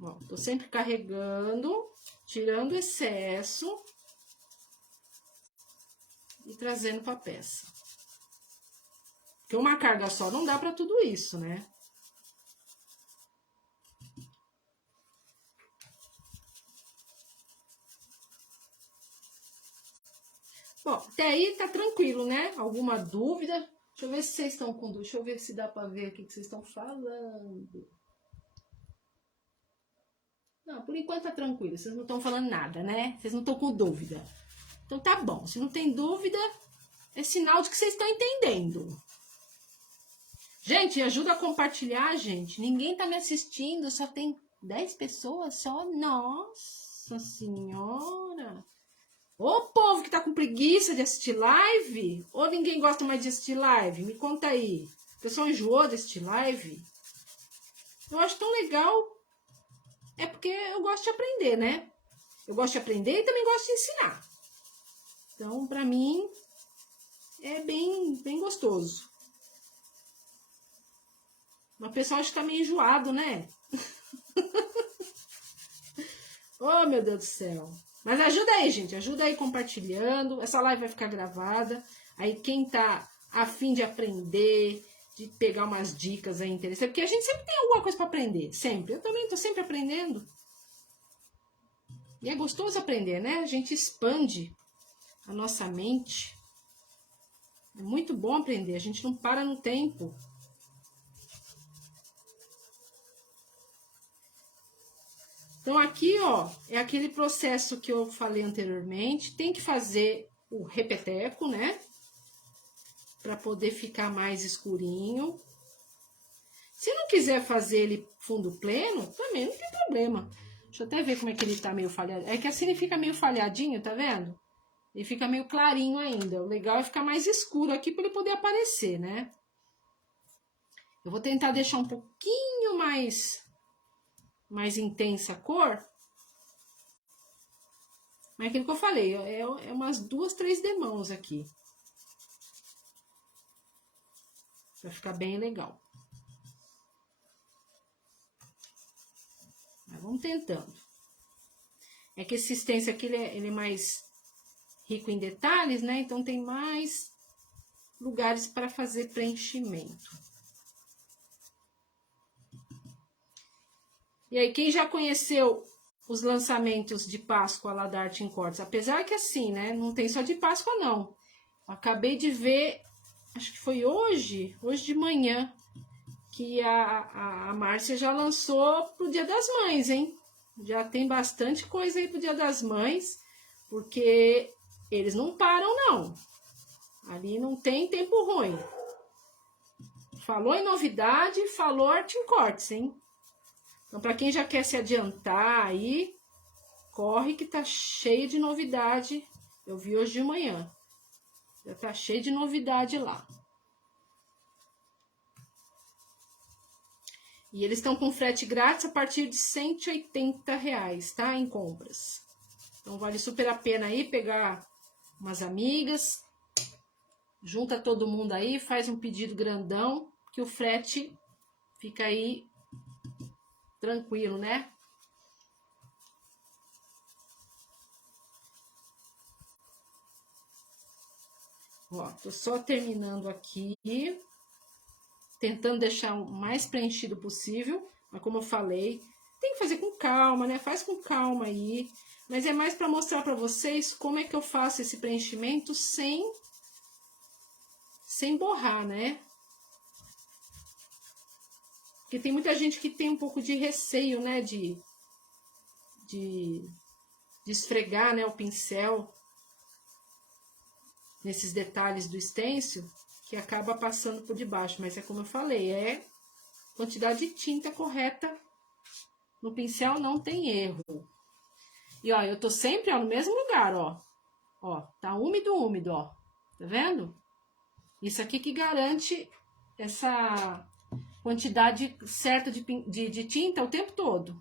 Ó, tô sempre carregando, tirando o excesso e trazendo pra peça. Porque uma carga só não dá pra tudo isso, né? Bom, até aí tá tranquilo, né? Alguma dúvida? Deixa eu ver se vocês estão com dúvida. Deixa eu ver se dá pra ver aqui o que vocês estão falando. Não, por enquanto tá tranquilo. Vocês não estão falando nada, né? Vocês não estão com dúvida. Então tá bom. Se não tem dúvida, é sinal de que vocês estão entendendo. Gente, ajuda a compartilhar, gente. Ninguém tá me assistindo, só tem 10 pessoas só. Nossa Senhora! Ô povo que tá com preguiça de assistir live, ou ninguém gosta mais de assistir live? Me conta aí. O pessoal enjoou de assistir live? Eu acho tão legal. É porque eu gosto de aprender, né? Eu gosto de aprender e também gosto de ensinar. Então, pra mim, é bem gostoso. Mas o pessoal acho que tá meio enjoado, né? Oh, meu Deus do céu. Mas ajuda aí, gente. Ajuda aí compartilhando. Essa live vai ficar gravada. Aí quem tá a fim de aprender, de pegar umas dicas aí interessantes. Porque a gente sempre tem alguma coisa para aprender. Sempre. Eu também tô sempre aprendendo. E é gostoso aprender, né? A gente expande a nossa mente. É muito bom aprender. A gente não para no tempo. Então, aqui, ó, é aquele processo que eu falei anteriormente. Tem que fazer o repeteco, né? Para poder ficar mais escurinho. Se não quiser fazer ele fundo pleno, também não tem problema. Deixa eu até ver como é que ele tá meio falhado. É que assim ele fica meio falhadinho, tá vendo? Ele fica meio clarinho ainda. O legal é ficar mais escuro aqui para ele poder aparecer, né? Eu vou tentar deixar um pouquinho mais intensa a cor. Mas é aquilo que eu falei, é umas 2, 3 demãos aqui. Vai ficar bem legal. Mas vamos tentando. É que esse stencil aqui, ele é mais rico em detalhes, né? Então, tem mais lugares para fazer preenchimento. E aí, quem já conheceu os lançamentos de Páscoa lá da Arte em Cortes? Apesar que assim, né? Não tem só de Páscoa, não. Acabei de ver, acho que foi hoje de manhã, que a Márcia já lançou pro Dia das Mães, hein? Já tem bastante coisa aí pro Dia das Mães, porque eles não param, não. Ali não tem tempo ruim. Falou em novidade, falou Arte em Cortes, hein? Então, para quem já quer se adiantar aí, corre que tá cheio de novidade. Eu vi hoje de manhã. Já tá cheio de novidade lá. E eles estão com frete grátis a partir de R$180, tá? Em compras. Então, vale super a pena aí pegar umas amigas, junta todo mundo aí, faz um pedido grandão, que o frete fica aí tranquilo, né? Ó, tô só terminando aqui, tentando deixar o mais preenchido possível, mas como eu falei, tem que fazer com calma, né? Faz com calma aí, mas é mais para mostrar para vocês como é que eu faço esse preenchimento sem borrar, né? Porque tem muita gente que tem um pouco de receio, né, de esfregar, né, o pincel nesses detalhes do stencil, que acaba passando por debaixo. Mas é como eu falei, é quantidade de tinta correta no pincel, não tem erro. E ó, eu tô sempre, ó, no mesmo lugar, ó. Ó, tá úmido, ó. Tá vendo? Isso aqui que garante essa quantidade certa de tinta o tempo todo.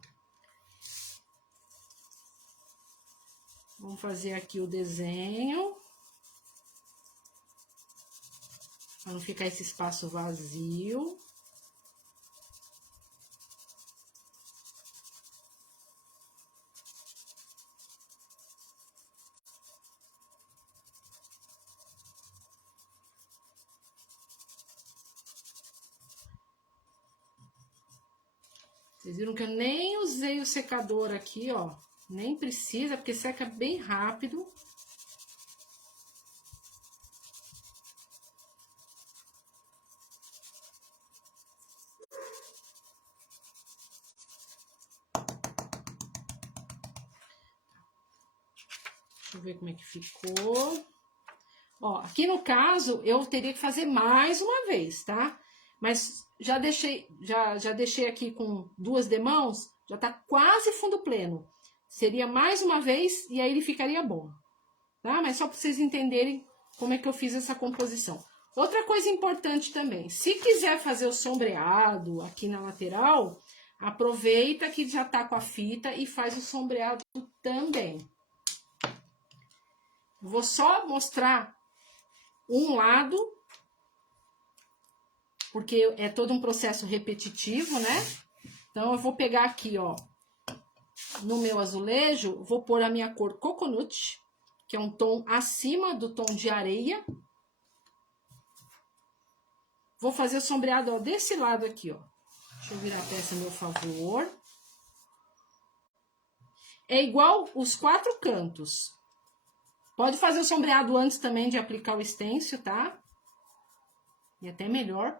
Vamos fazer aqui o desenho. Para não ficar esse espaço vazio. Vocês viram que eu nem usei o secador aqui, ó. Nem precisa, porque seca bem rápido. Deixa eu ver como é que ficou. Ó, aqui no caso, eu teria que fazer mais uma vez, tá? Mas já deixei aqui com 2 demãos, já tá quase fundo pleno. Seria mais uma vez e aí ele ficaria bom, tá? Mas só para vocês entenderem como é que eu fiz essa composição. Outra coisa importante também, se quiser fazer o sombreado aqui na lateral, aproveita que já tá com a fita e faz o sombreado também. Vou só mostrar um lado, porque é todo um processo repetitivo, né? Então, eu vou pegar aqui, ó, no meu azulejo, vou pôr a minha cor Coconut, que é um tom acima do tom de areia. Vou fazer o sombreado, ó, desse lado aqui, ó. Deixa eu virar a peça a meu favor. É igual os 4 cantos. Pode fazer o sombreado antes também de aplicar o stencil, tá? E até melhor.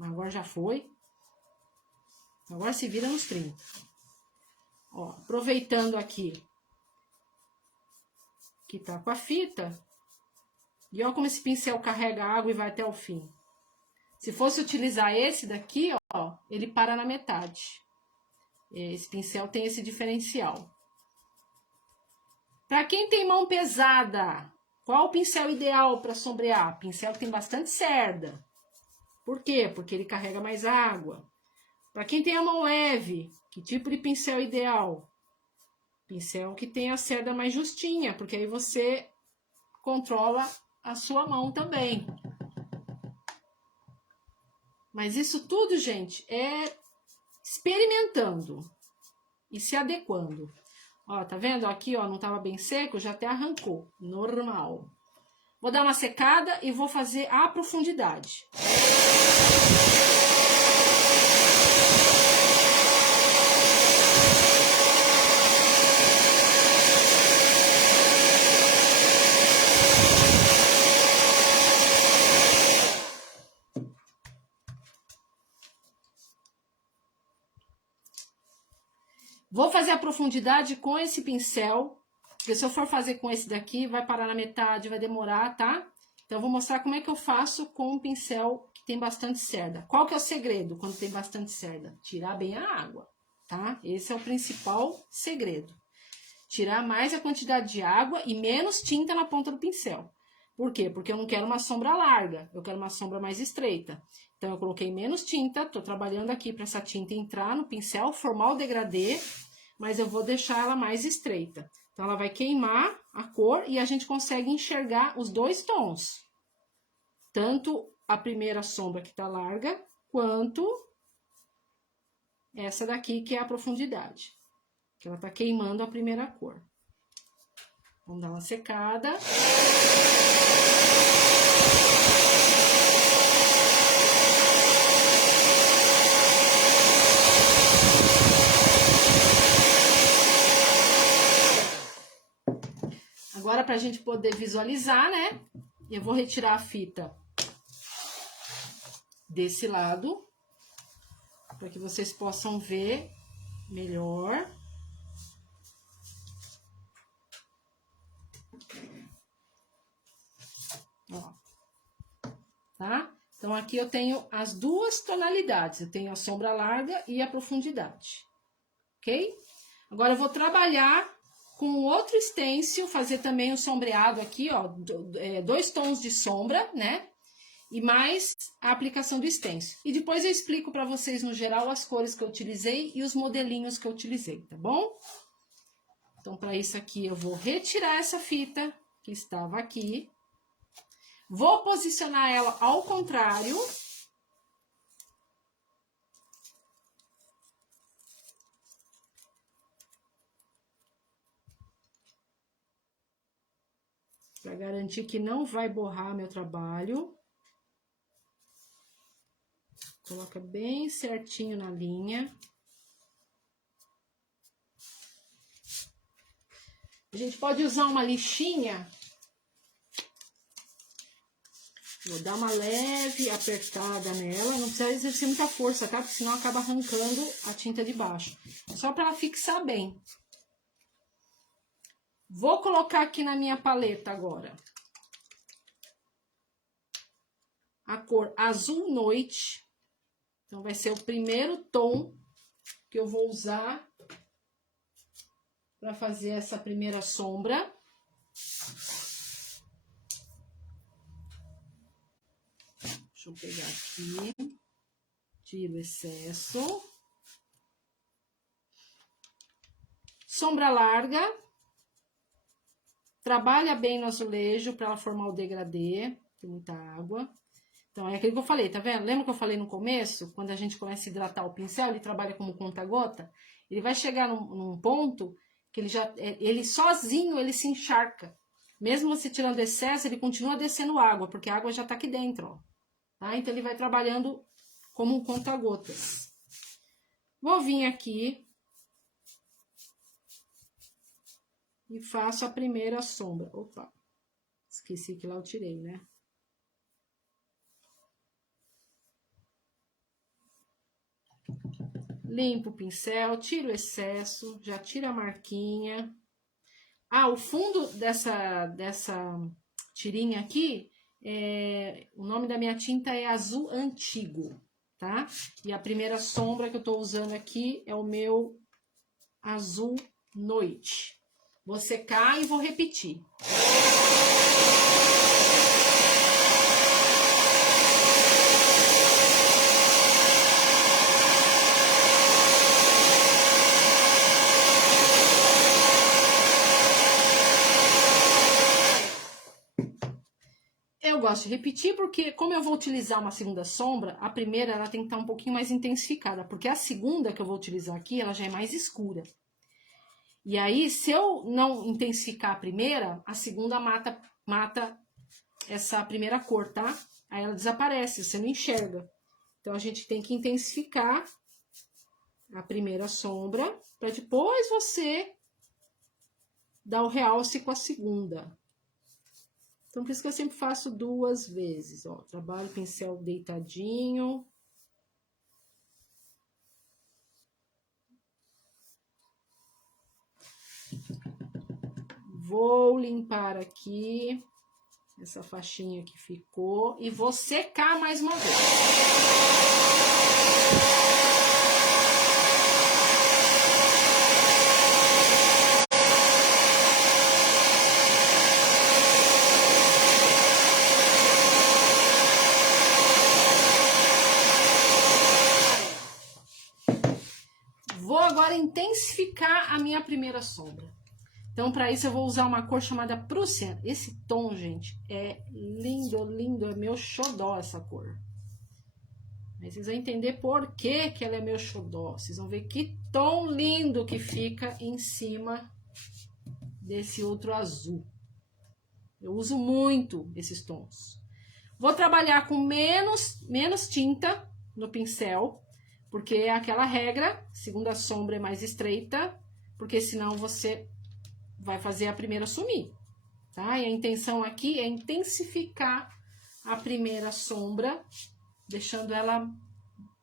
Agora já foi. Agora se vira nos 30. Ó, aproveitando aqui que tá com a fita. E ó como esse pincel carrega água e vai até o fim. Se fosse utilizar esse daqui, ó, ele para na metade. Esse pincel tem esse diferencial. Para quem tem mão pesada, qual o pincel ideal para sombrear? Pincel que tem bastante cerda. Por quê? Porque ele carrega mais água. Para quem tem a mão leve, que tipo de pincel ideal? Pincel que tem a cerda mais justinha, porque aí você controla a sua mão também. Mas isso tudo, gente, é experimentando e se adequando. Ó, tá vendo? Aqui, ó, não tava bem seco, já até arrancou. Normal. Vou dar uma secada e vou fazer a profundidade. Vou fazer a profundidade com esse pincel, porque se eu for fazer com esse daqui, vai parar na metade, vai demorar, tá? Então, eu vou mostrar como é que eu faço com um pincel que tem bastante cerda. Qual que é o segredo quando tem bastante cerda? Tirar bem a água, tá? Esse é o principal segredo. Tirar mais a quantidade de água e menos tinta na ponta do pincel. Por quê? Porque eu não quero uma sombra larga, eu quero uma sombra mais estreita. Então, eu coloquei menos tinta, tô trabalhando aqui para essa tinta entrar no pincel, formar o degradê, mas eu vou deixar ela mais estreita. Então, ela vai queimar a cor e a gente consegue enxergar os 2 tons. Tanto a primeira sombra que tá larga, quanto essa daqui que é a profundidade. Que ela tá queimando a primeira cor. Vamos dar uma secada. Agora, para a gente poder visualizar, né? Eu vou retirar a fita desse lado, para que vocês possam ver melhor. Ó, tá? Então, aqui eu tenho as 2 tonalidades. Eu tenho a sombra larga e a profundidade. Ok? Agora, eu vou trabalhar com outro stencil, fazer também o sombreado aqui, ó, 2 tons de sombra, né? E mais a aplicação do stencil. E depois eu explico para vocês, no geral, as cores que eu utilizei e os modelinhos que eu utilizei, tá bom? Então, para isso aqui, eu vou retirar essa fita que estava aqui. Vou posicionar ela ao contrário. Para garantir que não vai borrar meu trabalho. Coloca bem certinho na linha. A gente pode usar uma lixinha. Vou dar uma leve apertada nela. Não precisa exercer muita força, tá? Porque senão acaba arrancando a tinta de baixo. Só para ela fixar bem. Vou colocar aqui na minha paleta agora a cor Azul Noite. Então, vai ser o primeiro tom que eu vou usar para fazer essa primeira sombra. Deixa eu pegar aqui. Tiro o excesso. Sombra larga. Trabalha bem no azulejo para ela formar o degradê. Tem muita água. Então, é aquilo que eu falei, tá vendo? Lembra que eu falei no começo? Quando a gente começa a hidratar o pincel, ele trabalha como conta-gota. Ele vai chegar num ponto que ele sozinho, ele se encharca. Mesmo você tirando excesso, ele continua descendo água, porque a água já tá aqui dentro, ó. Tá? Então, ele vai trabalhando como um conta-gotas. Vou vir aqui e faço a primeira sombra. Opa, esqueci que lá eu tirei, né? Limpo o pincel, tiro o excesso, já tiro a marquinha. Ah, o fundo dessa tirinha aqui, o nome da minha tinta é Azul Antigo, tá? E a primeira sombra que eu tô usando aqui é o meu Azul Noite. Vou secar e vou repetir. Eu gosto de repetir porque, como eu vou utilizar uma segunda sombra, a primeira ela tem que estar um pouquinho mais intensificada, porque a segunda que eu vou utilizar aqui, ela já é mais escura. E aí, se eu não intensificar a primeira, a segunda mata essa primeira cor, tá? Aí ela desaparece, você não enxerga. Então, a gente tem que intensificar a primeira sombra, para depois você dar o realce com a segunda. Então, por isso que eu sempre faço 2 vezes, ó. Trabalho o pincel deitadinho. Vou limpar aqui essa faixinha que ficou e vou secar mais uma vez. Vou agora intensificar a minha primeira sombra. Então, para isso, eu vou usar uma cor chamada Prussian. Esse tom, gente, é lindo, lindo. É meu xodó essa cor. Mas vocês vão entender por que ela é meu xodó. Vocês vão ver que tom lindo que fica em cima desse outro azul. Eu uso muito esses tons. Vou trabalhar com menos tinta no pincel, porque é aquela regra, segunda sombra é mais estreita, porque senão você vai fazer a primeira sumir, tá? E a intenção aqui é intensificar a primeira sombra, deixando ela,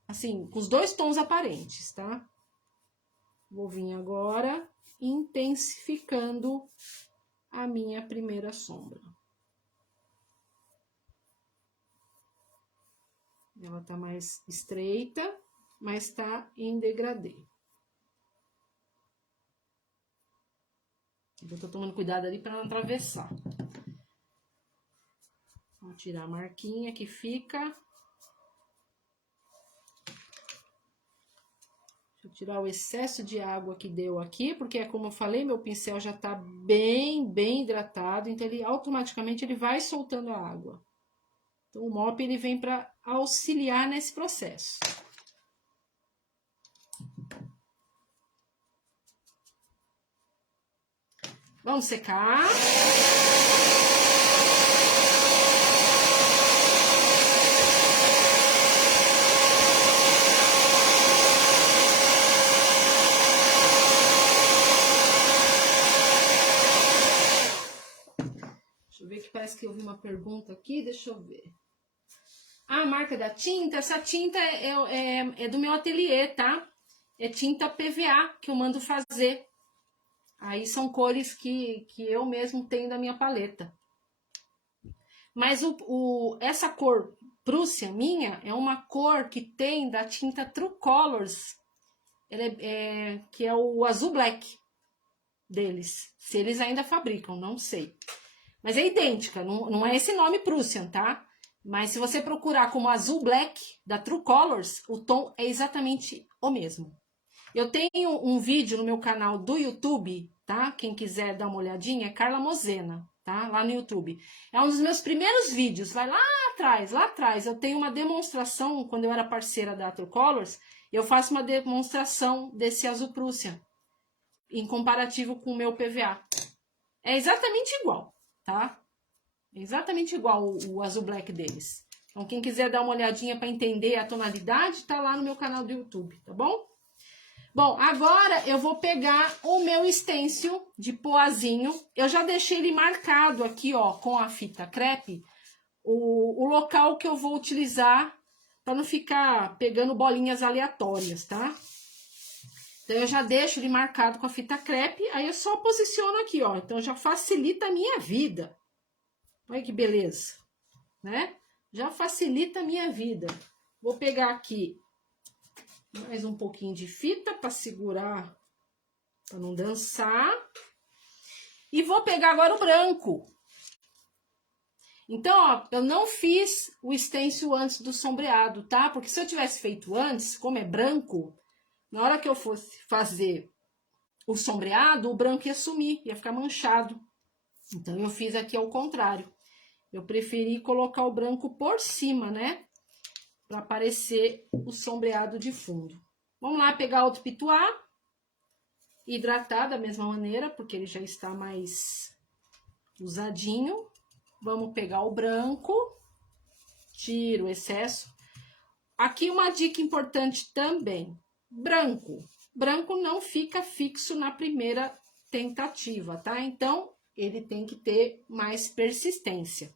assim, com os 2 tons aparentes, tá? Vou vir agora intensificando a minha primeira sombra. Ela tá mais estreita, mas tá em degradê. Eu tô tomando cuidado ali para não atravessar. Vou tirar a marquinha que fica. Deixa eu tirar o excesso de água que deu aqui, porque como eu falei, meu pincel já tá bem hidratado, então ele automaticamente ele vai soltando a água. Então o mop ele vem para auxiliar nesse processo. Vamos secar. Deixa eu ver que parece que eu vi uma pergunta aqui, deixa eu ver. A marca da tinta, essa tinta é do meu ateliê, tá? É tinta PVA que eu mando fazer. Aí são cores que eu mesmo tenho da minha paleta. Mas essa cor Prússia minha é uma cor que tem da tinta True Colors, que é o azul black deles. Se eles ainda fabricam, não sei. Mas é idêntica, não é esse nome Prussian, tá? Mas se você procurar como azul black da True Colors, o tom é exatamente o mesmo. Eu tenho um vídeo no meu canal do YouTube, tá? Quem quiser dar uma olhadinha, é Carla Mosena, tá? Lá no YouTube. É um dos meus primeiros vídeos, vai lá atrás. Eu tenho uma demonstração, quando eu era parceira da True Colors, eu faço uma demonstração desse azul Prussian, em comparativo com o meu PVA. É exatamente igual, tá? É exatamente igual o azul black deles. Então, quem quiser dar uma olhadinha para entender a tonalidade, tá lá no meu canal do YouTube, tá bom? Bom, agora eu vou pegar o meu stencil de poazinho. Eu já deixei ele marcado aqui, ó, com a fita crepe, o local que eu vou utilizar para não ficar pegando bolinhas aleatórias, tá? Então, eu já deixo ele marcado com a fita crepe, aí eu só posiciono aqui, ó. Então, já facilita a minha vida. Olha que beleza, né? Já facilita a minha vida. Vou pegar aqui mais um pouquinho de fita para segurar, para não dançar. E vou pegar agora o branco. Então, ó, eu não fiz o stencil antes do sombreado, tá? Porque se eu tivesse feito antes, como é branco, na hora que eu fosse fazer o sombreado, o branco ia sumir, ia ficar manchado. Então, eu fiz aqui ao contrário. Eu preferi colocar o branco por cima, né? Para aparecer o sombreado de fundo. Vamos lá pegar outro pituá. Hidratar da mesma maneira, porque ele já está mais usadinho. Vamos pegar o branco. Tiro o excesso. Aqui uma dica importante também. Branco. Branco não fica fixo na primeira tentativa, tá? Então, ele tem que ter mais persistência.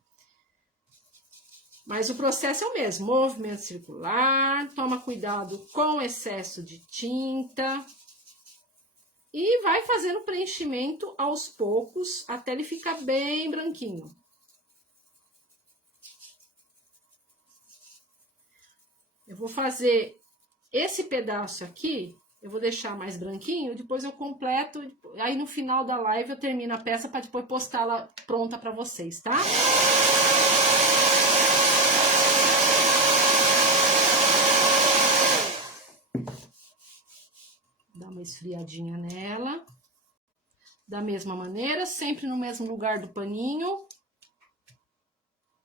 Mas o processo é o mesmo, movimento circular, toma cuidado com excesso de tinta e vai fazendo preenchimento aos poucos até ele ficar bem branquinho. Eu vou fazer esse pedaço aqui, eu vou deixar mais branquinho, depois eu completo, aí no final da live eu termino a peça para depois postá-la pronta para vocês, tá? Dá uma esfriadinha nela. Da mesma maneira, sempre no mesmo lugar do paninho.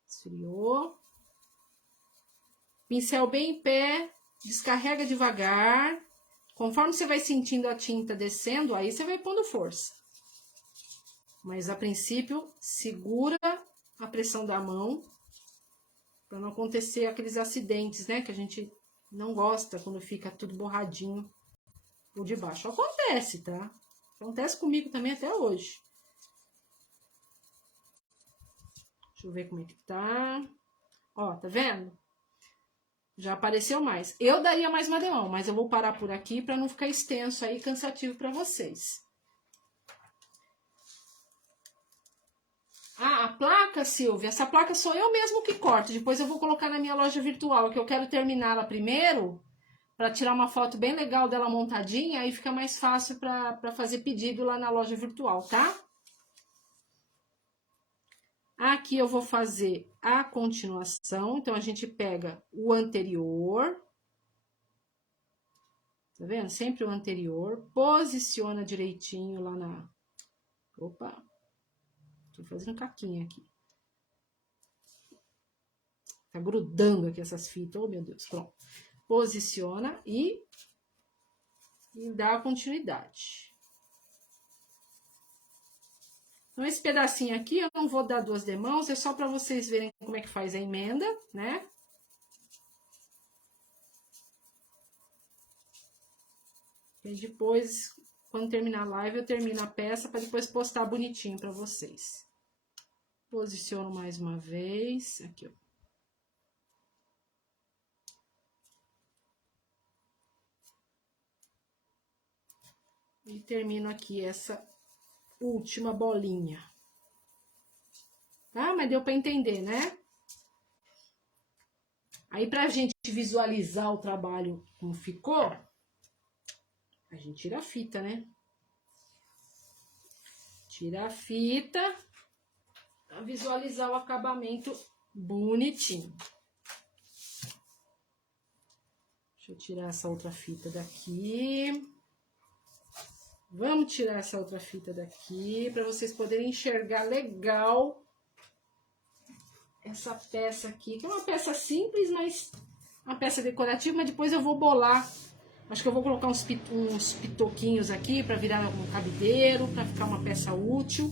Esfriou. Pincel bem em pé, descarrega devagar. Conforme você vai sentindo a tinta descendo, aí você vai pondo força. Mas a princípio, segura a pressão da mão, para não acontecer aqueles acidentes, né? Que a gente não gosta quando fica tudo borradinho por debaixo. Acontece, tá? Acontece comigo também até hoje. Deixa eu ver como é que tá. Ó, tá vendo? Já apareceu mais. Eu daria mais uma demão, mas eu vou parar por aqui para não ficar extenso aí, cansativo para vocês. Ah, a placa, Silvia, essa placa sou eu mesmo que corto. Depois eu vou colocar na minha loja virtual, que eu quero terminá-la primeiro, para tirar uma foto bem legal dela montadinha, aí fica mais fácil para fazer pedido lá na loja virtual, tá? Aqui eu vou fazer a continuação, então a gente pega o anterior, Tá vendo? Sempre o anterior. Posiciona direitinho lá na... Opa! Tô fazendo caquinha aqui. Tá grudando aqui essas fitas. Oh, meu Deus. Pronto. Posiciona e dá continuidade. Então, esse pedacinho aqui eu não vou dar 2 demãos, é só para vocês verem como é que faz a emenda, né? E depois, quando terminar a live, eu termino a peça para depois postar bonitinho para vocês. Posiciono mais uma vez, aqui, ó. E termino aqui essa última bolinha. Ah, mas deu para entender, né? Aí, pra gente visualizar o trabalho como ficou, a gente tira a fita, né? Tira a fita para visualizar o acabamento bonitinho. Deixa eu tirar essa outra fita daqui. Vamos tirar essa outra fita daqui para vocês poderem enxergar legal essa peça aqui, que é uma peça simples, mas uma peça decorativa, mas depois eu vou bolar. Acho que eu vou colocar uns pitoquinhos aqui para virar um cabideiro, para ficar uma peça útil.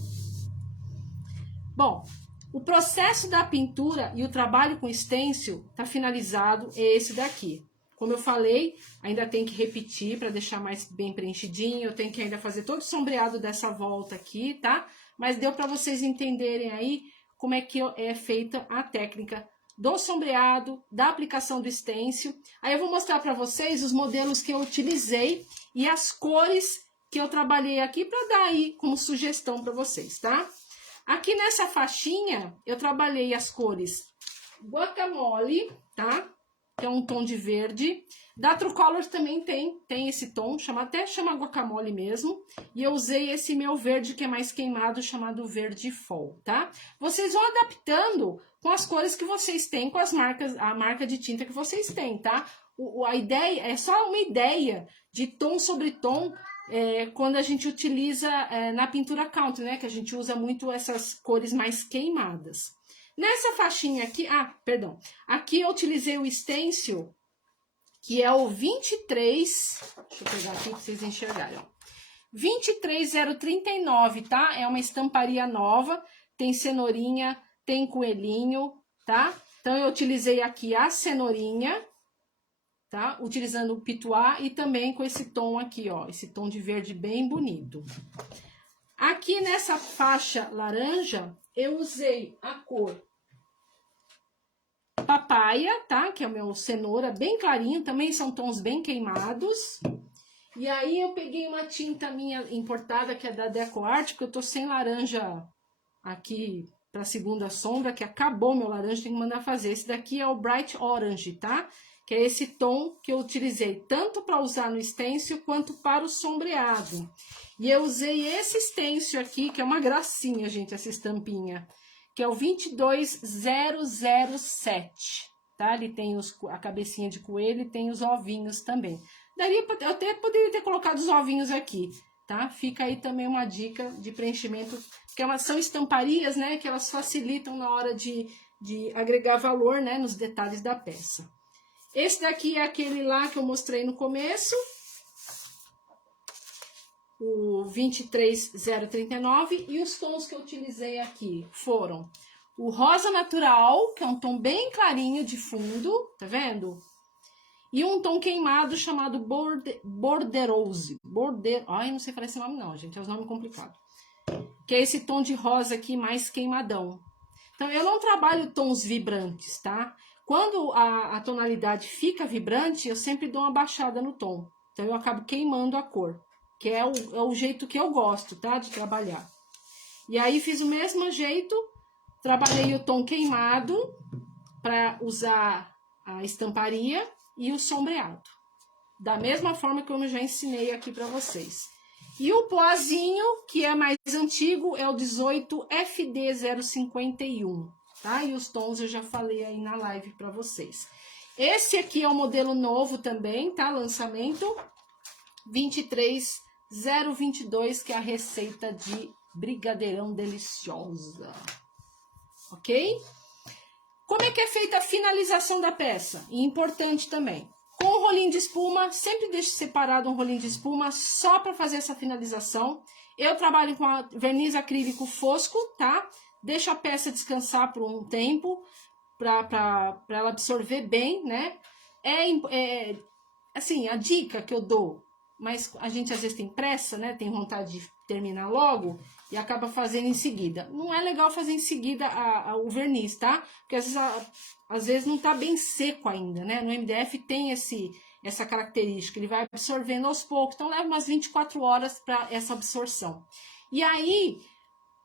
Bom, o processo da pintura e o trabalho com stencil tá finalizado, é esse daqui. Como eu falei, ainda tem que repetir para deixar mais bem preenchidinho. Eu tenho que ainda fazer todo o sombreado dessa volta aqui, tá? Mas deu para vocês entenderem aí como é que é feita a técnica do sombreado, da aplicação do stencil. Aí eu vou mostrar para vocês os modelos que eu utilizei e as cores que eu trabalhei aqui para dar aí como sugestão para vocês, tá? Aqui nessa faixinha eu trabalhei as cores guacamole, tá? Que é um tom de verde. Da True Colors também tem esse tom, até chama guacamole mesmo. E eu usei esse meu verde que é mais queimado, chamado verde fall, tá? Vocês vão adaptando com as cores que vocês têm, com as marcas, a marca de tinta que vocês têm, tá? A ideia é só uma ideia de tom sobre tom, quando a gente utiliza na pintura country, né? Que a gente usa muito essas cores mais queimadas. Nessa faixinha aqui, perdão, aqui eu utilizei o stencil, que é o 23, deixa eu pegar aqui para vocês enxergarem, ó. 23039, tá? É uma estamparia nova, tem cenourinha, tem coelhinho, tá? Então, eu utilizei aqui a cenourinha, tá? Utilizando o pituá e também com esse tom aqui, ó, esse tom de verde bem bonito. Aqui nessa faixa laranja, eu usei a cor papaya, tá? Que é o meu cenoura, bem clarinho, também são tons bem queimados. E aí eu peguei uma tinta minha importada, que é da DecoArt, porque eu tô sem laranja aqui pra segunda sombra, que acabou meu laranja, tem que mandar fazer. Esse daqui é o Bright Orange, tá? Que é esse tom que eu utilizei tanto para usar no stencil quanto para o sombreado. E eu usei esse stencil aqui, que é uma gracinha, gente, essa estampinha, que é o 22007, tá? Ele tem a cabecinha de coelho e tem os ovinhos também. Eu até poderia ter colocado os ovinhos aqui, tá? Fica aí também uma dica de preenchimento, porque são estamparias, né? Que elas facilitam na hora de agregar valor, né? Nos detalhes da peça. Esse daqui é aquele lá que eu mostrei no começo, o 23039, e os tons que eu utilizei aqui foram o rosa natural, que é um tom bem clarinho de fundo, tá vendo? E um tom queimado chamado Borderose. Ai, não sei falar esse nome não, gente, é um nome complicado. Que é esse tom de rosa aqui mais queimadão. Então, eu não trabalho tons vibrantes, tá? Quando a tonalidade fica vibrante, eu sempre dou uma baixada no tom. Então, eu acabo queimando a cor, que é o jeito que eu gosto, tá? De trabalhar. E aí, fiz o mesmo jeito, trabalhei o tom queimado para usar a estamparia e o sombreado. Da mesma forma que eu já ensinei aqui para vocês. E o poazinho, que é mais antigo, é o 18FD051, tá? E os tons eu já falei aí na live para vocês. Esse aqui é o modelo novo também, tá? Lançamento. 23022, que é a receita de brigadeirão deliciosa. Ok? Como é que é feita a finalização da peça? E importante também. Com o rolinho de espuma, sempre deixo separado um rolinho de espuma só para fazer essa finalização. Eu trabalho com a verniz acrílico fosco, tá? Deixo a peça descansar por um tempo para ela absorver bem, né? Assim, a dica que eu dou, mas a gente às vezes tem pressa, né? Tem vontade de terminar logo e acaba fazendo em seguida. Não é legal fazer em seguida o verniz, tá? Porque às vezes não tá bem seco ainda, né? No MDF tem essa característica, ele vai absorvendo aos poucos, então leva umas 24 horas para essa absorção. E aí,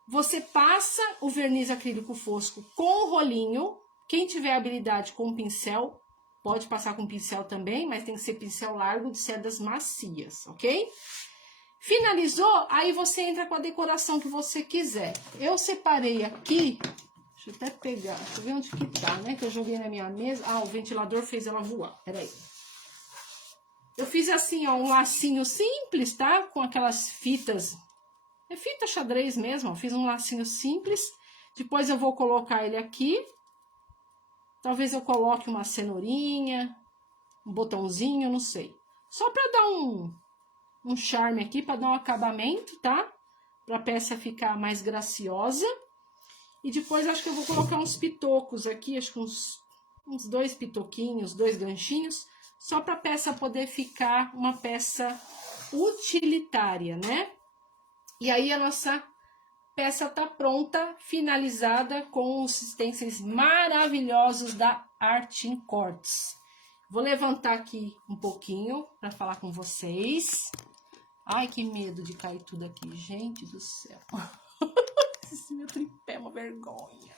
você passa o verniz acrílico fosco com o rolinho. Quem tiver habilidade com pincel, pode passar com pincel também, mas tem que ser pincel largo de cerdas macias, ok? Finalizou, aí você entra com a decoração que você quiser. Eu separei aqui, deixa eu até pegar, deixa eu ver onde que tá, né? Que eu joguei na minha mesa. Ah, o ventilador fez ela voar, peraí. Eu fiz assim, ó, um lacinho simples, tá? Com aquelas fitas, é fita xadrez mesmo, ó. Fiz um lacinho simples. Depois eu vou colocar ele aqui. Talvez eu coloque uma cenourinha, um botãozinho, não sei. Só para dar um charme aqui, para dar um acabamento, tá? Para a peça ficar mais graciosa. E depois acho que eu vou colocar uns pitocos aqui, acho que uns 2 pitoquinhos, 2 ganchinhos, só para a peça poder ficar uma peça utilitária, né? E aí a nossa peça tá pronta, finalizada com os utensílios maravilhosos da Art in Quartz. Vou levantar aqui um pouquinho para falar com vocês. Ai, que medo de cair tudo aqui, gente do céu. Esse meu tripé é uma vergonha.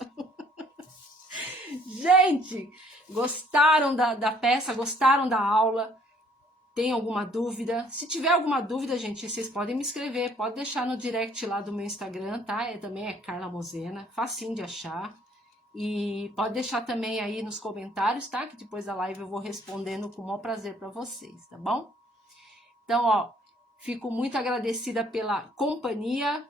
Gente, gostaram da peça? Gostaram da aula? Tem alguma dúvida? Se tiver alguma dúvida, gente, vocês podem me escrever. Pode deixar no direct lá do meu Instagram, tá? Também é Carla Mosena, facinho de achar. E pode deixar também aí nos comentários, tá? Que depois da live eu vou respondendo com o maior prazer para vocês, tá bom? Então, ó, fico muito agradecida pela companhia,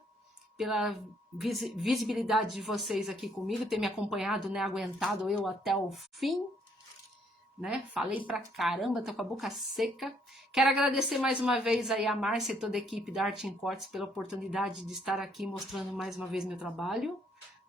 pela visibilidade de vocês aqui comigo, ter me acompanhado, né? Aguentado eu até o fim. Né? Falei pra caramba, tô com a boca seca. Quero agradecer mais uma vez aí a Márcia e toda a equipe da Art in Quartz pela oportunidade de estar aqui mostrando mais uma vez meu trabalho,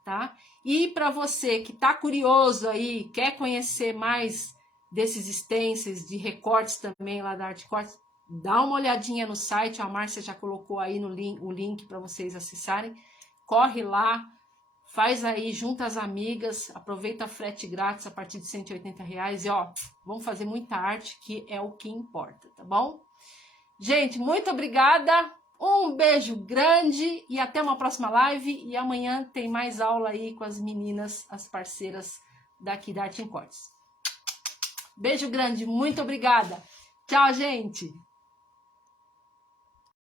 tá? E para você que tá curioso aí, quer conhecer mais desses stencils de recortes também lá da Art in Quartz, dá uma olhadinha no site, a Márcia já colocou aí no o link para vocês acessarem. Corre lá, faz aí, junta as amigas, aproveita a frete grátis a partir de R$180 e ó, vamos fazer muita arte, que é o que importa, tá bom? Gente, muito obrigada, um beijo grande e até uma próxima live. E amanhã tem mais aula aí com as meninas, as parceiras daqui da Art in Quartz. Beijo grande, muito obrigada. Tchau, gente!